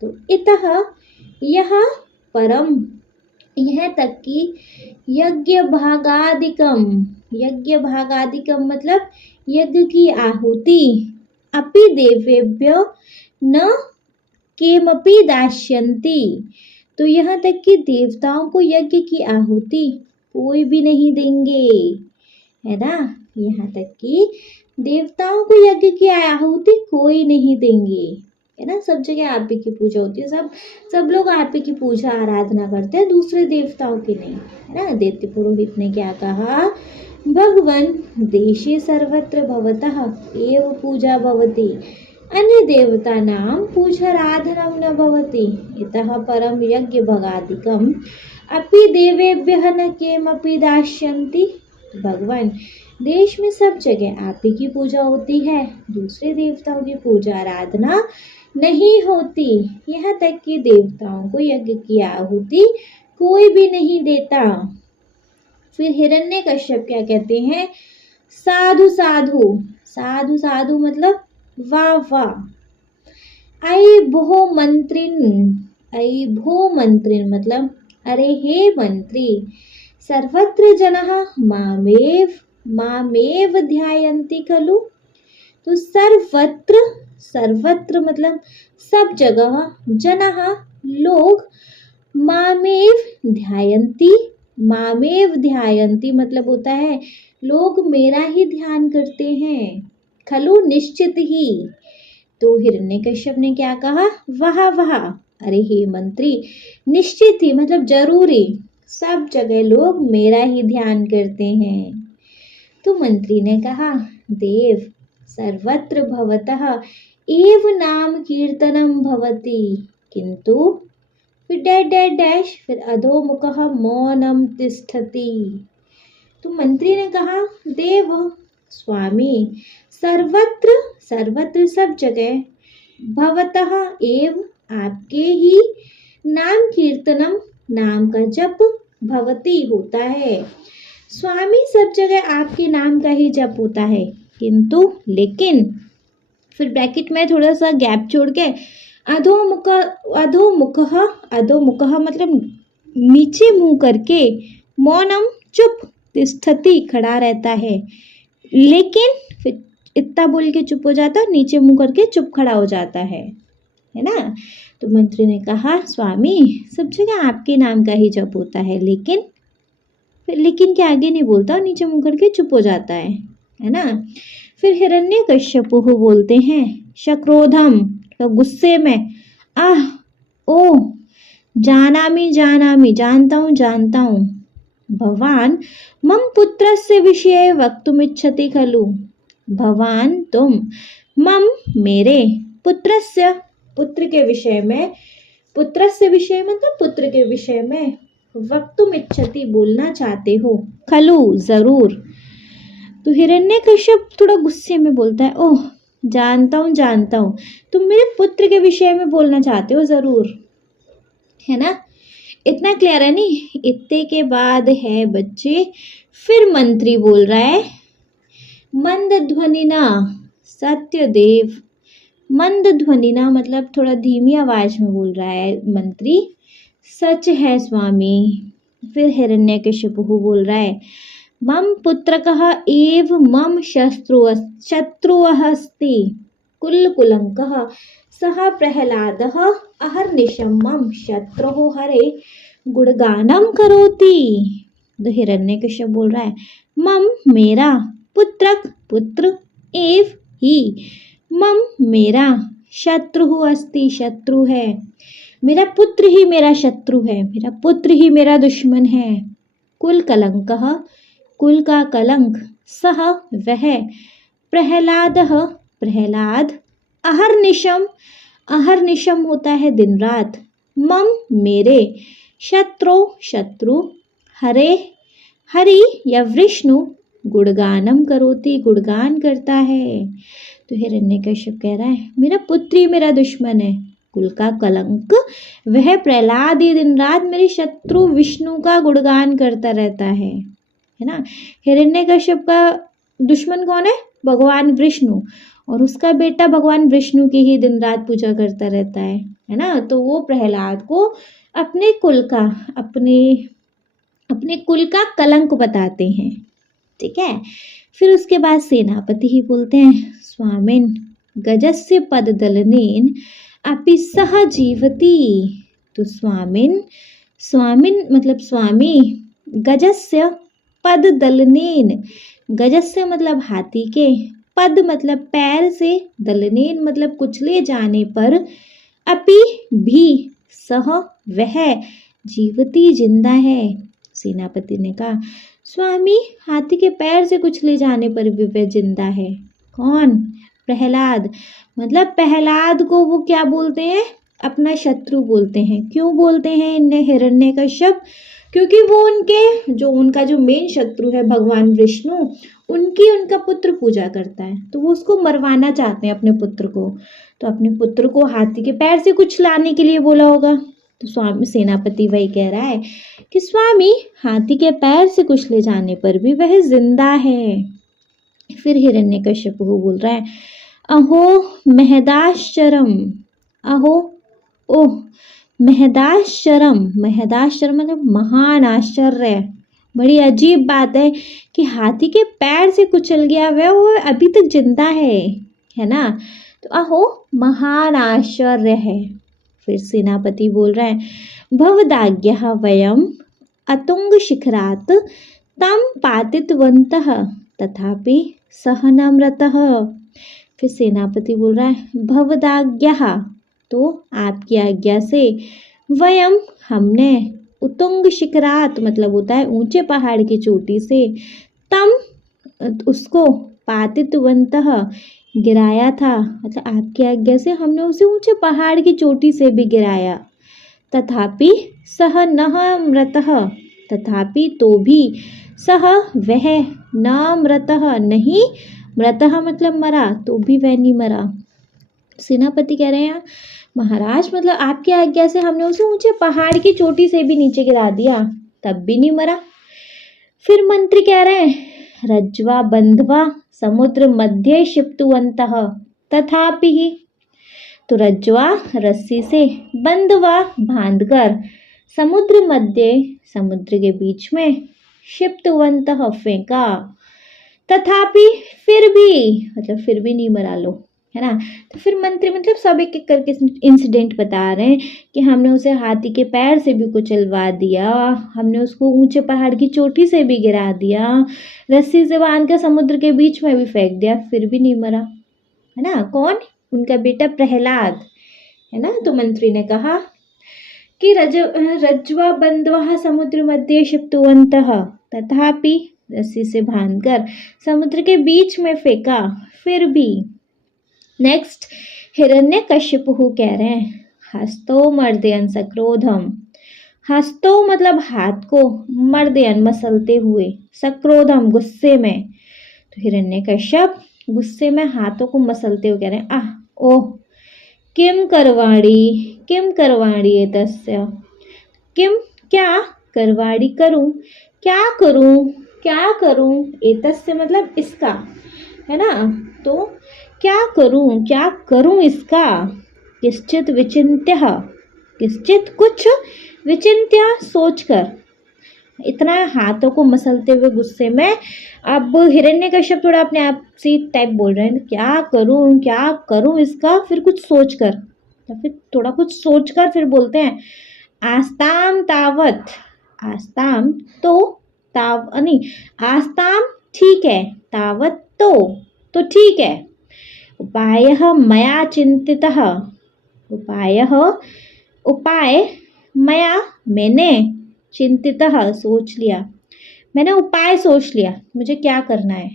तो इतः यह परम, यह तक कि यज्ञ भागादिकम मतलब यज्ञ की आहुति, अपि देवेभ्यो न किमपि दास्यन्ति। तो यहाँ तक कि देवताओं को यज्ञ की आहुति कोई भी नहीं देंगे, है ना। यहाँ तक कि देवताओं को यज्ञ की आहुति कोई नहीं देंगे, है ना। सब जगह आप ही की पूजा होती है, सब लोग आप ही की पूजा आराधना करते हैं, दूसरे देवताओं की नहीं, है ना। दैत्य पुरोहित ने क्या कहा, भगवन देशे सर्वत्र भवतः एव पूजा भवति, अन्य देवता नाम पूजाराधनम न भवति। इतः परम यज्ञ भगादिकम अपि देवेभ्यः न किमपि दास्यन्ति। भगवान देश में सब जगह आप ही की पूजा होती है, दूसरे देवताओं की पूजा आराधना नहीं होती। यहाँ तक कि देवताओं को यज्ञ की आहुति कोई भी नहीं देता। फिर हिरण्यकश्यप क्या कहते हैं, साधु साधु साधु साधु मतलब वाह वाह। ऐ भो मंत्रिन मतलब अरे हे मंत्री, सर्वत्र जनः मामेव ध्यायन्ति खलु। तो सर्वत्र मतलब सब जगह, जनः लोग, मामेव ध्यायन्ति मतलब होता है लोग मेरा ही ध्यान करते हैं, खलु निश्चित ही। तो हिरण्यकश्यप ने क्या कहा, वाह, अरे हे मंत्री, निश्चित ही मतलब जरूरी, सब जगह लोग मेरा ही ध्यान करते हैं। तो मंत्री ने कहा, देव सर्वत्र भवतः एव नाम कीर्तनम भवति, किंतु फिर डैश फिर अधोमुखः मौनम तिष्ठति। तो मंत्री ने कहा, देव स्वामी, सर्वत्र सब जगह, भवतः एव आपके ही, नाम कीर्तनम नाम का जप, भवती होता है। स्वामी सब जगह आपके नाम का ही जप होता है, किंतु लेकिन, फिर ब्रैकेट में थोड़ा सा गैप छोड़ के अधोमुखः मतलब नीचे मुंह करके, मौनम चुप, तिष्ठति खड़ा रहता है, लेकिन फिर इतना बोल के चुप हो जाता है, नीचे मुंह करके चुप खड़ा हो जाता है ना। तो मंत्री ने कहा, स्वामी सब जगह आपके नाम का ही जप होता है, लेकिन के आगे नहीं बोलता, नीचे मुंह करके चुप हो जाता है ना। फिर हिरण्यकश्यप बोलते हैं, शक्रोधम तो गुस्से में, ओ जानामि जानता हूँ, भवान मम पुत्रस्य विषये वक्तुमिच्छति खलु। भवान तुम, मम मेरे, पुत्र के विषय में, पुत्रस्य विषय मतलब पुत्र के विषय में, वक्तुमिच्छति बोलना चाहते हो, खलु जरूर। तो हिरण्यकश्यप थोड़ा गुस्से में बोलता है, ओह जानता हूँ, तुम मेरे पुत्र के विषय में बोलना चाहते हो जरूर, है ना। इतना क्लियर है नहीं। इतने के बाद है बच्चे, फिर मंत्री बोल रहा है, मंद ध्वनिना सत्यदेव, मंद ध्वनिना मतलब थोड़ा धीमी आवाज में बोल रहा है मंत्री, सच है स्वामी। फिर हिरण्यकश्यप बोल रहा है, मम पुत्रकः एव मम शत्रुः अस्ति, कुलकुलंकः सः प्रह्लादः अहर्निशं मम शत्रुः हरे गुणगानं करोति। तो हिरण्यकश्यप बोल रहा है मम मेरा, पुत्रक पुत्र, एव ही, मम मेरा, शत्रु अस्ति शत्रु है, मेरा पुत्र ही मेरा शत्रु है, मेरा पुत्र ही मेरा दुश्मन है। कुल कलंकः, कुल का कलंक, सह वह, प्रहलादः प्रहलाद, अहर्निशम, अहर्निशम होता है दिन रात, मम मेरे, शत्रु शत्रु, हरे हरि या विष्णु, गुणगानम करोति गुणगान करता है। तो हिरण्यकश्यप कह रहा है मेरा पुत्र ही मेरा दुश्मन है, कुल का कलंक, वह प्रहलाद ही दिन रात मेरे शत्रु विष्णु का गुणगान करता रहता है ना। हिरण्यकश्यप का दुश्मन कौन है? भगवान विष्णु, और उसका बेटा भगवान विष्णु की ही दिन रात पूजा करता रहता है ना। तो वो प्रहलाद को अपने कुल का, अपने कुल का कलंक बताते हैं, ठीक है। फिर उसके बाद सेनापति ही बोलते हैं स्वामिन गजस्य पददलनेन अपि सह जीवति। तो स्वामिन, स्वामिन मतलब स्वामी, गजस्य पददलनेन, गजस्य मतलब हाथी के, पद मतलब पैर से, दलनेन मतलब कुचले जाने पर, अपि भी, सह वह, जीवती जिंदा है। सेनापति ने कहा स्वामी हाथी के पैर से कुचले जाने पर भी वह जिंदा है। कौन? प्रहलाद। मतलब प्रहलाद को वो क्या बोलते हैं? अपना शत्रु बोलते हैं। क्यों बोलते हैं इन्हें हिरण्यकश्यप? क्योंकि वो उनका जो मेन शत्रु है भगवान विष्णु, उनका पुत्र पूजा करता है, तो वो उसको मरवाना चाहते हैं अपने पुत्र को। तो अपने पुत्र को हाथी के पैर से कुछ लाने के लिए बोला होगा। तो स्वामी सेनापति वही कह रहा है कि स्वामी हाथी के पैर से कुछ ले जाने पर भी वह जिंदा है। फिर हिरण्यकश्यप को बोल रहा है अहो महदाश्चरम, अहो ओह महदाश्चरम, महदाश्चरम मतलब महान आश्चर्य, बड़ी अजीब बात है कि हाथी के पैर से कुचल गया वो अभी तक जिंदा है ना। तो अहो महान आश्चर्य है। फिर सेनापति बोल रहा है भवदाज्ञः वयम अतुंग शिखरात तम पातितवन्तः तथापि सह न मृतः। फिर सेनापति बोल रहा है भवदाज्ञः, तो आपकी आज्ञा से, वयम हमने, उतुंग शिखरात मतलब होता है ऊंचे पहाड़ की चोटी से, तम उसको, पातितवन्तः गिराया था, मतलब आपकी आज्ञा से हमने उसे ऊंचे पहाड़ की चोटी से भी गिराया। तथापि सह नह मृतः, तथापि तो भी, सह वह, न मृतः नहीं, मृतः मतलब मरा, तो भी वह नहीं मरा। सेनापति कह रहे हैं महाराज मतलब आपकी आज्ञा से हमने उसे ऊंचे पहाड़ की चोटी से भी नीचे गिरा दिया, तब भी नहीं मरा। फिर मंत्री कह रहे हैं रज्वा बंधवा समुद्र मध्य क्षिप्तवन्तः तथापि ही। तो रज्वा रस्सी से, बंधवा बांधकर, समुद्र मध्य समुद्र के बीच में, क्षिप्तवन्तः फेंका, तथापि फिर भी मतलब फिर भी नहीं मरा लो, है ना। तो फिर मंत्री मतलब सब एक एक करके इंसिडेंट बता रहे हैं कि हमने उसे हाथी के पैर से भी कुचलवा दिया, हमने उसको ऊंचे पहाड़ की चोटी से भी गिरा दिया, रस्सी से बांध कर समुद्र के बीच में भी फेंक दिया, फिर भी नहीं मरा, है ना। कौन? उनका बेटा प्रहलाद, है ना। तो मंत्री ने कहा कि रज्वा बंधवा समुद्र मध्य क्षिप्तवन्तः तथापि, रस्सी से बांधकर समुद्र के बीच में फेंका, फिर भी। नेक्स्ट हिरण्यकश्यप कह रहे हैं हस्तो मर्दयन सक्रोधम, हस्तो मतलब हाथ को, मर्दयन मसलते हुए, सक्रोधम गुस्से में। तो हिरण्यकश्यप गुस्से में हाथों को मसलते हुए कह रहे हैं आह ओह किम करवाणी एतस्य, किम क्या, करवाड़ी करूं, क्या करूं, एतस्य मतलब इसका, है ना। तो क्या करूं इसका, किश्चित विचिन्त्य, किश्चित कुछ, विचिन्त्य सोचकर, इतना हाथों को मसलते हुए गुस्से में। अब हिरण्यकश्यप थोड़ा अपने आप से टाइप बोल रहे हैं क्या करूं इसका, फिर कुछ सोचकर, तो फिर थोड़ा कुछ सोचकर फिर बोलते हैं आस्ताम तावत, आस्ताम तो, नहीं, आस्ताम ठीक है, तावत तो ठीक है। उपायः मया चिंतितः, उपाय मया मैंने, चिंतितः सोच लिया, मैंने उपाय सोच लिया, मुझे क्या करना है।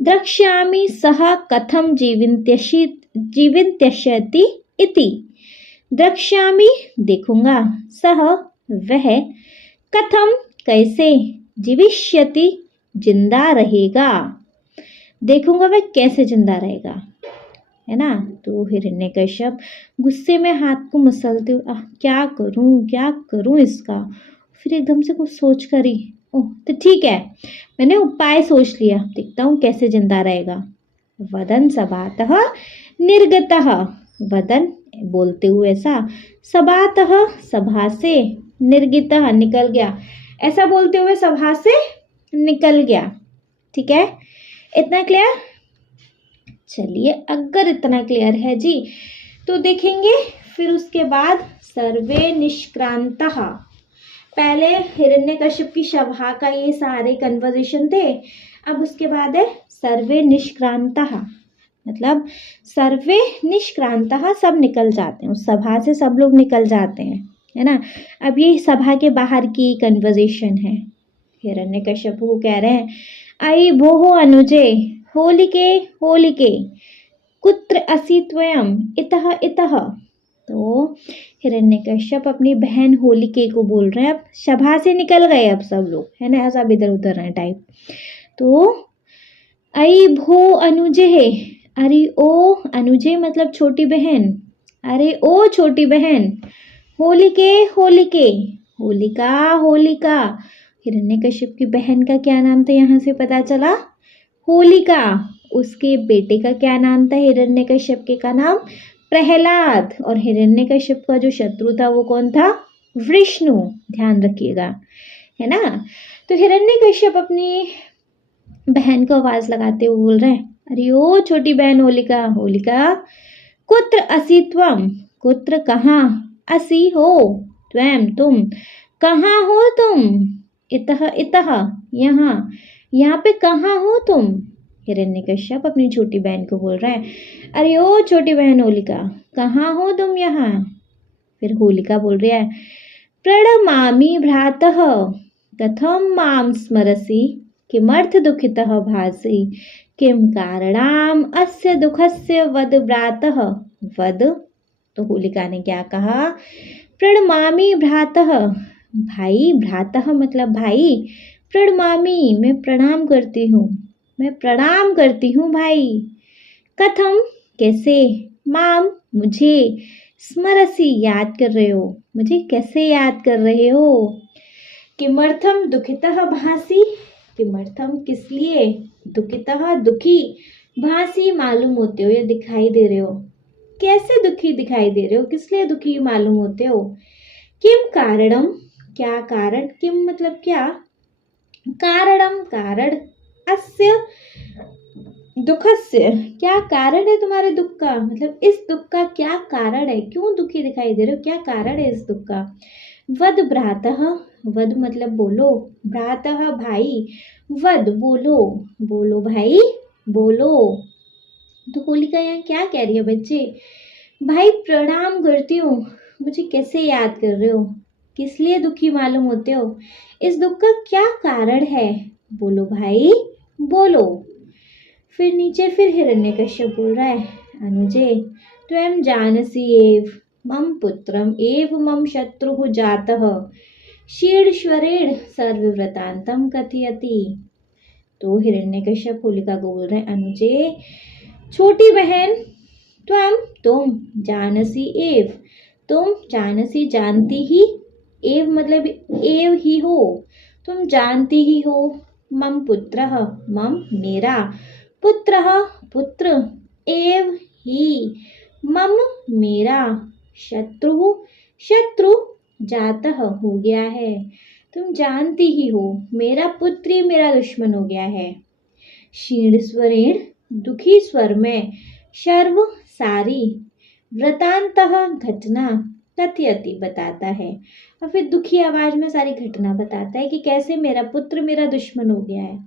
द्रक्ष्यामि सः कथं जीविष्यति इति, द्रक्ष्यामि देखूंगा, सः वह, कथम कैसे, जीविष्यति जिंदा रहेगा, देखूंगा वह कैसे जिंदा रहेगा, है ना। तो हिरण्यकश्यप गुस्से में हाथ को मसलते हुए क्या करूं इसका, फिर एकदम से कुछ सोच कर ही ओह तो ठीक है, मैंने उपाय सोच लिया, देखता हूँ कैसे जिंदा रहेगा। वदन सभातः निर्गतः, वदन बोलते हुए ऐसा, सभातः सभा से, निर्गितः निकल गया, ऐसा बोलते हुए सभा से निकल गया। ठीक है, इतना क्लियर। चलिए अगर इतना क्लियर है जी तो देखेंगे फिर उसके बाद सर्वे निष्क्रांतः। पहले हिरण्यकश्यप की सभा का ये सारे कन्वर्सेशन थे, अब उसके बाद है सर्वे निष्क्रांतः, मतलब सर्वे निष्क्रांतः सब निकल जाते हैं, उस सभा से सब लोग निकल जाते हैं, है ना। अब ये सभा के बाहर की कन्वर्सेशन है। हिरण्यकश्यप को कह रहे हैं, आई भोः अनुजे, होलिके कुत्र असि त्वयं इतः इतः। तो हिरण्यकश्यप अपनी बहन होलिके को बोल रहे हैं, अब सभा से निकल गए अब सब लोग, है ना, सब इधर उधर हैं टाइप। तो आई भो अनुजे है, अरे ओ अनुजे मतलब छोटी बहन, अरे ओ छोटी बहन, होलिके होलिका। हिरण्यकश्यप की बहन का क्या नाम था यहाँ से पता चला, होलिका। उसके बेटे का क्या नाम था हिरण्यकश्यप के का नाम प्रहलाद, और हिरण्यकश्यप का जो शत्रु था वो कौन था, विष्णु, ध्यान रखिएगा, है ना। तो हिरण्यकश्यप अपनी बहन को आवाज लगाते हुए बोल रहे हैं, अरे ओ छोटी बहन होलिका, कुत्र असि त्वम, कुत्र कहाँ, असि हो, त्वम तुम, कहाँ हो तुम, इतः यहाँ पे कहाँ हो तुम। हिरण्यकश्यप अपनी छोटी बहन को बोल रहा है, अरे ओ छोटी बहन होलिका, कहाँ हो तुम यहाँ। फिर होलिका बोल रही है, प्रणमामि भ्रातः, कथम माम स्मरसि, किमर्थ दुखितः भासि, किम कारणाम अस्य दुखस्य वद भ्रातः, वद। तो होलिका ने क्या कहा, प्रणमामि भ्रातः, भाई, भ्रातः मतलब भाई, प्रणमामि मैं प्रणाम करती हूँ भाई, कथम कैसे, माम मुझे, स्मरसि याद कर रहे हो, मुझे कैसे याद कर रहे हो, किमर्थम दुखितः भासि, किमर्थम किस लिए, दुखितः दुखी, भासि मालूम होते हो या दिखाई दे रहे हो, कैसे दुखी दिखाई दे रहे हो, किस लिए दुखी मालूम होते हो, किम कारणम क्या कारण, किम मतलब क्या, कारणम कारण, अस्य दुखस्य क्या कारण है तुम्हारे दुख का, मतलब इस दुख का क्या कारण है, क्यों दुखी दिखाई दे रहे हो, क्या कारण है इस दुख का। वद भ्रातः, वद मतलब बोलो, भ्रातः भाई, वद बोलो भाई बोलो। तो होलिका यहाँ क्या कह रही है बच्चे, भाई प्रणाम करती हूँ, मुझे कैसे याद कर रहे हो, किस लिए दुखी मालूम होते हो, इस दुख का क्या कारण है, बोलो भाई बोलो। फिर नीचे फिर हिरण्यकश्यप बोल रहा है, अनुजे त्वं जानसि एव मम पुत्रम एव मम शत्रुः जातः, शीर्ष्वरेण सर्वव्रतांतम कथयति। तो हिरण्यकश्यप होलिका को बोल रहे हैं, अनुजे छोटी बहन, तुम जानसी एव, तुम जानसी जानती ही, एव मतलब एव ही हो, तुम जानती ही हो, मम पुत्रः मम मेरा, पुत्रः पुत्र, एव ही मम मेरा, शत्रु जातः हो गया है, तुम जानती ही हो मेरा पुत्र ही मेरा दुश्मन हो गया है। क्षीण स्वरेण दुखी स्वर में, शर्व सारी, व्रतांतः घटना, कथयति बताता है, और फिर दुखी आवाज में सारी घटना बताता है कि कैसे मेरा पुत्र मेरा दुश्मन हो गया है।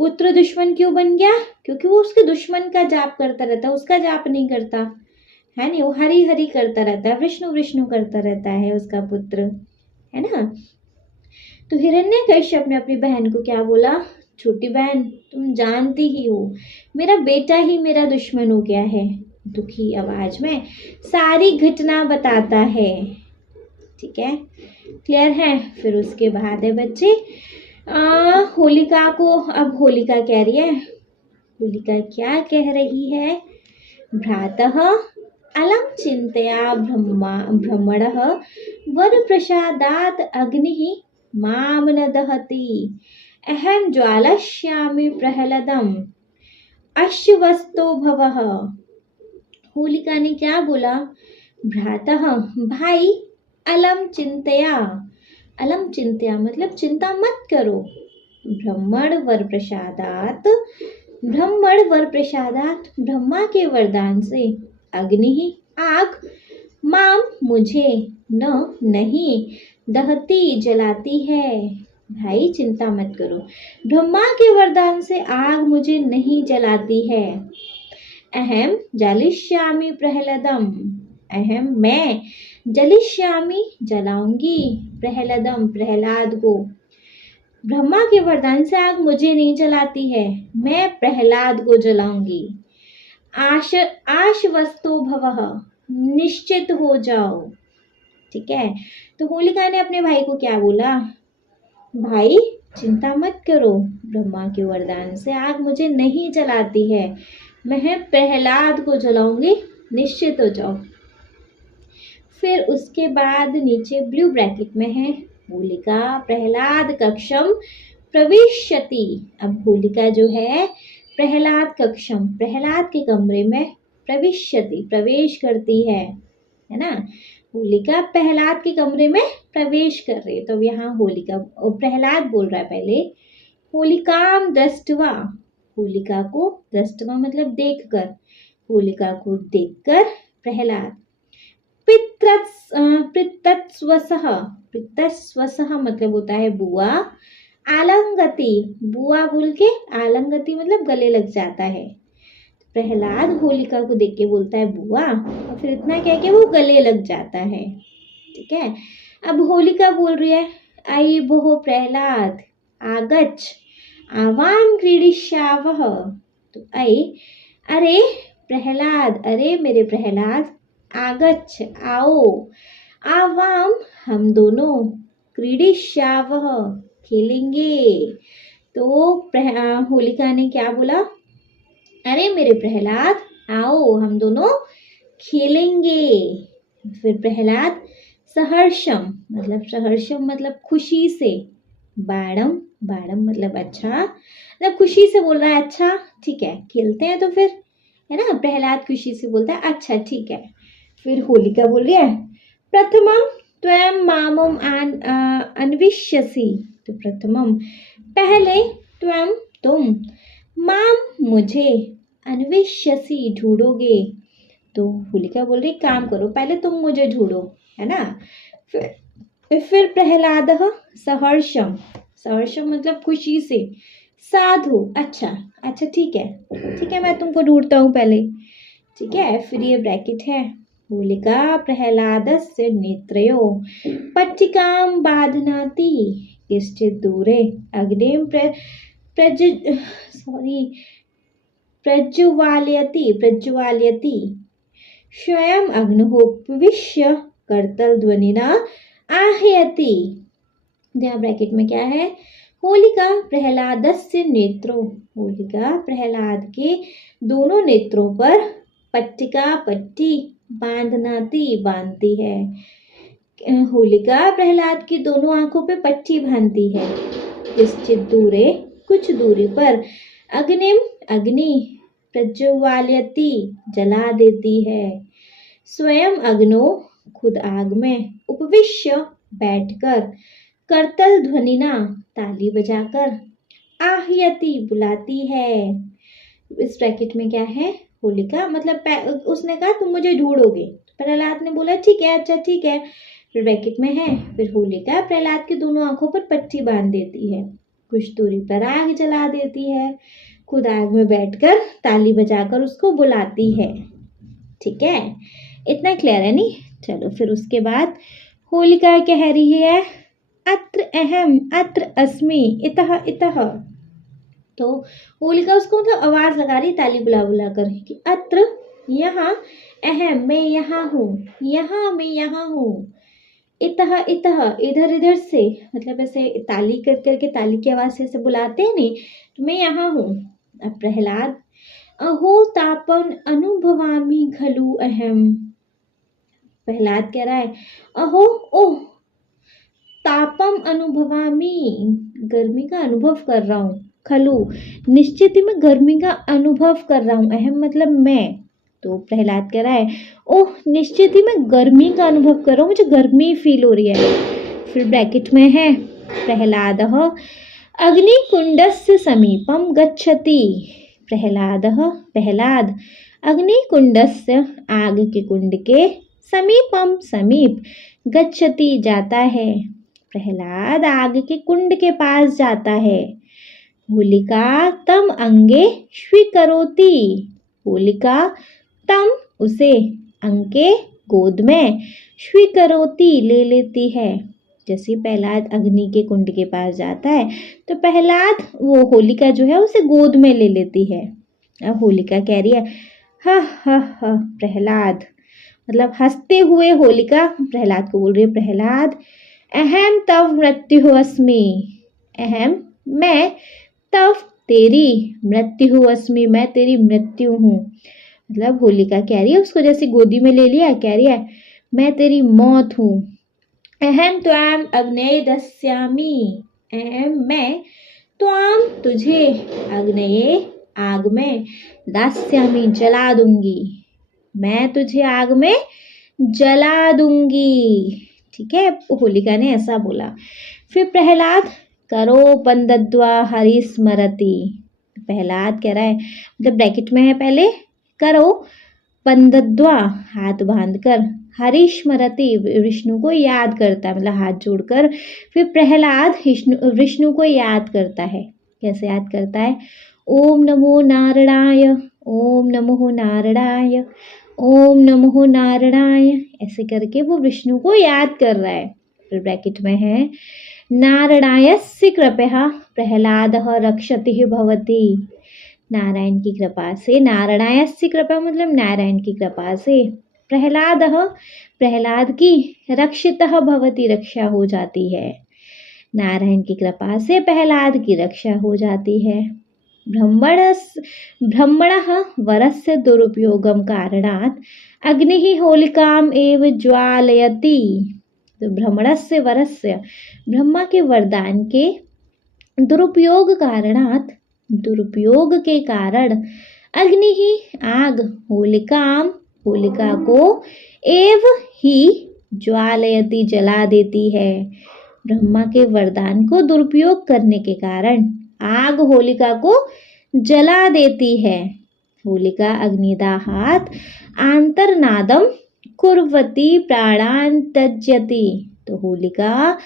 पुत्र दुश्मन क्यों बन गया? क्योंकि वो उसके दुश्मन का जाप करता रहता है, उसका जाप नहीं करता है। नहीं, वो हरि हरि करता रहता है, विष्णु विष्णु करता रहता है उसका पुत्र, है ना। तो हिरण्यकश्यप ने अपनी बहन को क्या बोला? छोटी बहन, तुम जानती ही हो मेरा बेटा ही मेरा दुश्मन हो गया है। दुखी आवाज में सारी घटना बताता है। ठीक है, क्लियर है। फिर उसके बाद है बच्चे होलिका को, अब होलिका कह रही है, होलिका क्या कह रही है? भ्रातः अलम चिंतया भ्रमणः वर प्रसादात् अग्निः माम न दहति अहम ज्वालश्यामि प्रहलदम अश्वस्तो भवः। होलिका ने क्या बोला? भ्रातः, भाई, अलम चिंतया, अलम चिंतया मतलब चिंता मत करो, ब्रह्मण वर प्रसादात, ब्रह्मण वर प्रसादात ब्रह्मा के वरदान से, अग्नि ही आग, माम मुझे, न नहीं, दहती जलाती है। भाई चिंता मत करो, ब्रह्मा के वरदान से आग मुझे नहीं जलाती है। अहम जलिष्यामि प्रहलदम, अहम मैं, जलिष्यामि जलाऊंगी, प्रहलदम प्रहलाद को। ब्रह्मा के वरदान से आग मुझे नहीं जलाती है, मैं प्रहलाद को जलाऊंगी। आश्वस्तो भवः, निश्चित हो जाओ। ठीक है, तो होलिका ने अपने भाई को क्या बोला? भाई चिंता मत करो, ब्रह्मा के वरदान से आग मुझे नहीं जलाती है, मैं प्रहलाद को जलाऊंगी, निश्चित हो जाओ। फिर उसके बाद नीचे ब्लू ब्रैकेट में है होलिका प्रहलाद कक्षम प्रविशति। अब होलिका जो है प्रहलाद कक्षम, प्रहलाद के कमरे में प्रविशति प्रवेश करती है ना। होलिका प्रहलाद के कमरे में प्रवेश कर रही है, तो यहाँ होलिका प्रहलाद बोल रहा है पहले, होलिकाम दृष्टवा, होलिका को दृष्टवा मतलब देखकर, होलिका को देखकर प्रहलाद पितृत्स्वसः, पितृत्स्वसः मतलब होता है बुआ, आलंगति, बुआ बोल के आलंगति मतलब गले लग जाता है। प्रहलाद होलिका को देख के बोलता है बुआ, और फिर इतना कह के वो गले लग जाता है। ठीक है, अब होलिका बोल रही है, आई भो प्रहलाद आगच्छ आवाम क्रीडिष्यावः। तो आई, अरे प्रहलाद, अरे मेरे प्रहलाद, आगच्छ आओ, आवाम हम दोनों, क्रीडिष्यावः खेलेंगे। तो होलिका ने क्या बोला? अरे मेरे प्रहलाद आओ हम दोनों खेलेंगे। फिर प्रहलाद सहर्षम मतलब खुशी से, बाड़म, बाड़म मतलब अच्छा, मतलब खुशी से बोल रहा है अच्छा ठीक है खेलते हैं तो फिर, है ना। प्रहलाद खुशी से बोलता है अच्छा ठीक है। फिर होलिका बोल रही है प्रथमम त्वयं मामम अन्विष्यसि, तो प्रथमम पहले, त्वं तुम, माम मुझे, अन्विष्यसि ढूंढोगे। तो होलिका बोल रही काम करो, पहले तुम मुझे ढूंढो, है ना। फिर प्रहलाद सहर्षम, सहर्षम मतलब खुशी से, साधु अच्छा अच्छा ठीक है मैं तुमको ढूंढता हूँ पहले। ठीक है, फिर ये ब्रैकेट है होलिका प्रहलादस्य नेत्रयो पट्टिकां बाधनाति किश्चित् दूरे अग्निं प्रज्वालयति स्वयं अग्निहोपविश्य कर्तलध्वनिना आहयति। यहाँ ब्रैकेट में क्या है? होलिका प्रहलादस्य नेत्रों, होलिका प्रहलाद के दोनों नेत्रों पर पट्टिका पट्टी बांधनाती बांधती है। होलिका प्रहलाद की दोनों आंखों पे पट्टी बांधती है। किश्चित् दूरे कुछ दूरी पर, अग्निम अग्नि, प्रज्वालयति जला देती है, स्वयं अग्नो खुद आग में, उपविश्य बैठकर, करतल ध्वनिना ताली बजाकर, आहयति बुलाती है। इस ब्रैकेट में क्या है? होलिका मतलब उसने कहा तुम मुझे ढूंढोगे। प्रहलाद ने बोला ठीक है, अच्छा ठीक है। फिर ब्रैकेट में है, फिर होलिका प्रहलाद की दोनों आंखों पर पट्टी बांध देती है, कुछ दूरी पर आग जला देती है, खुद आग में बैठकर ताली बजाकर उसको बुलाती है। ठीक है, इतना क्लियर है नहीं। चलो फिर उसके बाद होलिका कह रही है अत्र अहम अत्र अस्मि इतः इतः। तो होलिका उसको मतलब आवाज लगा रही ताली बुला बुला कर कि अत्र यहाँ, अहम मैं यहाँ हूँ, यहाँ मैं यहाँ हूँ, इतः इतः इधर इधर से, मतलब ऐसे ताली कर करके ताली की आवाज से ऐसे बुलाते हैं नहीं, तो मैं यहाँ हूँ। अब प्रहलाद अहो तापन अनुभवामि खलु अहम। प्रहलाद कह रहा है अहो ओह तापम अनुभवामि, गर्मी का अनुभव कर रहा हूँ, खलु निश्चित ही मैं गर्मी का अनुभव कर रहा हूँ, अहम मतलब मैं। तो प्रहलाद कह रहा है ओह निश्चित ही मैं गर्मी का अनुभव कर रहा हूँ, मुझे गर्मी फील हो रही है। फिर ब्रैकेट में है प्रहलाद अग्निकुंडस्य समीपम गच्छति। प्रहलाद अग्निकुंडस्य आग के कुंड के समीपम समीप गच्छति जाता है। प्रहलाद आग के कुंड के पास जाता है। होलिका तम अंगे स्वीकरोति। होलिका तम उसे अंके गोद में स्वीकरोति ले लेती है। जैसे प्रहलाद अग्नि के कुंड के पास जाता है तो प्रहलाद वो होलिका जो है उसे गोद में ले लेती है। अब होलिका कह रही है हा हा हा। प्रहलाद मतलब हंसते हुए होलिका प्रहलाद को बोल रही है प्रहलाद अहम तव मृत्यु अस्मि। अहम मैं, तव तेरी, मृत्यु अस्मि मैं तेरी मृत्यु हूँ। मतलब होलिका कह रही है उसको जैसे गोदी में ले लिया, कह रही है मैं तेरी मौत हूँ। अहम त्वाम अग्नेय दस्यामि। अहम मैं, त्वाम तुझे, अग्नेय आग में, दास्यामि जला दूंगी, मैं तुझे आग में जला दूंगी। ठीक है, होलिका ने ऐसा बोला। फिर प्रहलाद करो पंदद्वा हरिस्मरति। प्रहलाद कह रहा है मतलब ब्रैकेट में है पहले करो पंदद्वा हाथ बांधकर, हरिस्मरति विष्णु को याद करता है, मतलब हाथ जोड़कर। फिर प्रहलाद विष्णु को याद करता है। कैसे याद करता है? ओम नमो नारायणाय, ओम नमो नारायणाय, ओम नमो नारायणाय, ऐसे करके वो विष्णु को याद कर रहा है। फिर ब्रैकेट में है नारायणस्य कृपया प्रहलादः रक्षति भवति। नारायण की कृपा से, नारायणस्य कृपा मतलब नारायण की कृपा से, प्रहलाद की रक्षितः भवति रक्षा हो जाती है। नारायण की कृपा से प्रहलाद की रक्षा हो जाती है। ब्रह्मणः वरस्य दुरुपयोगम कारणात् अग्निः होलिकाम एव ज्वालयति। तो ब्रह्मणस्य वरस्य, ब्रह्मा के वरदान के दुरुपयोग कारणात्, दुरुपयोग के कारण, अग्नि ही आग, होलिकाम होलिका को, एव ही ज्वालयति जला देती है। ब्रह्मा के वरदान को दुरुपयोग करने के कारण आग होलिका को जला देती है। होलिका अग्निदाहात आंतरनादम कुर्वती प्राणान त्यजति। तो होलिका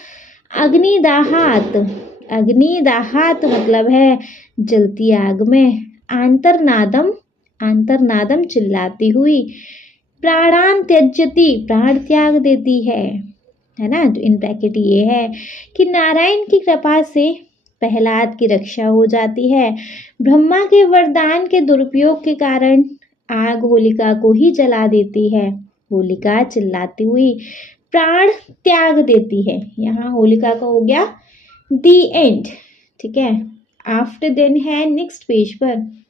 अग्निदाहात, अग्निदाहात मतलब है जलती आग में, आंतरनादम, आंतरनादम चिल्लाती हुई, प्राणान त्यजति प्राण त्याग देती है ना। तो इन ब्रैकेट ये है कि नारायण की कृपा से प्रहलाद की रक्षा हो जाती है। ब्रह्मा के वरदान के दुरुपयोग के कारण आग होलिका को ही जला देती है। होलिका चिल्लाती हुई प्राण त्याग देती है। यहाँ होलिका का हो गया दी एंड। ठीक है, आफ्टर देन है नेक्स्ट पेज पर।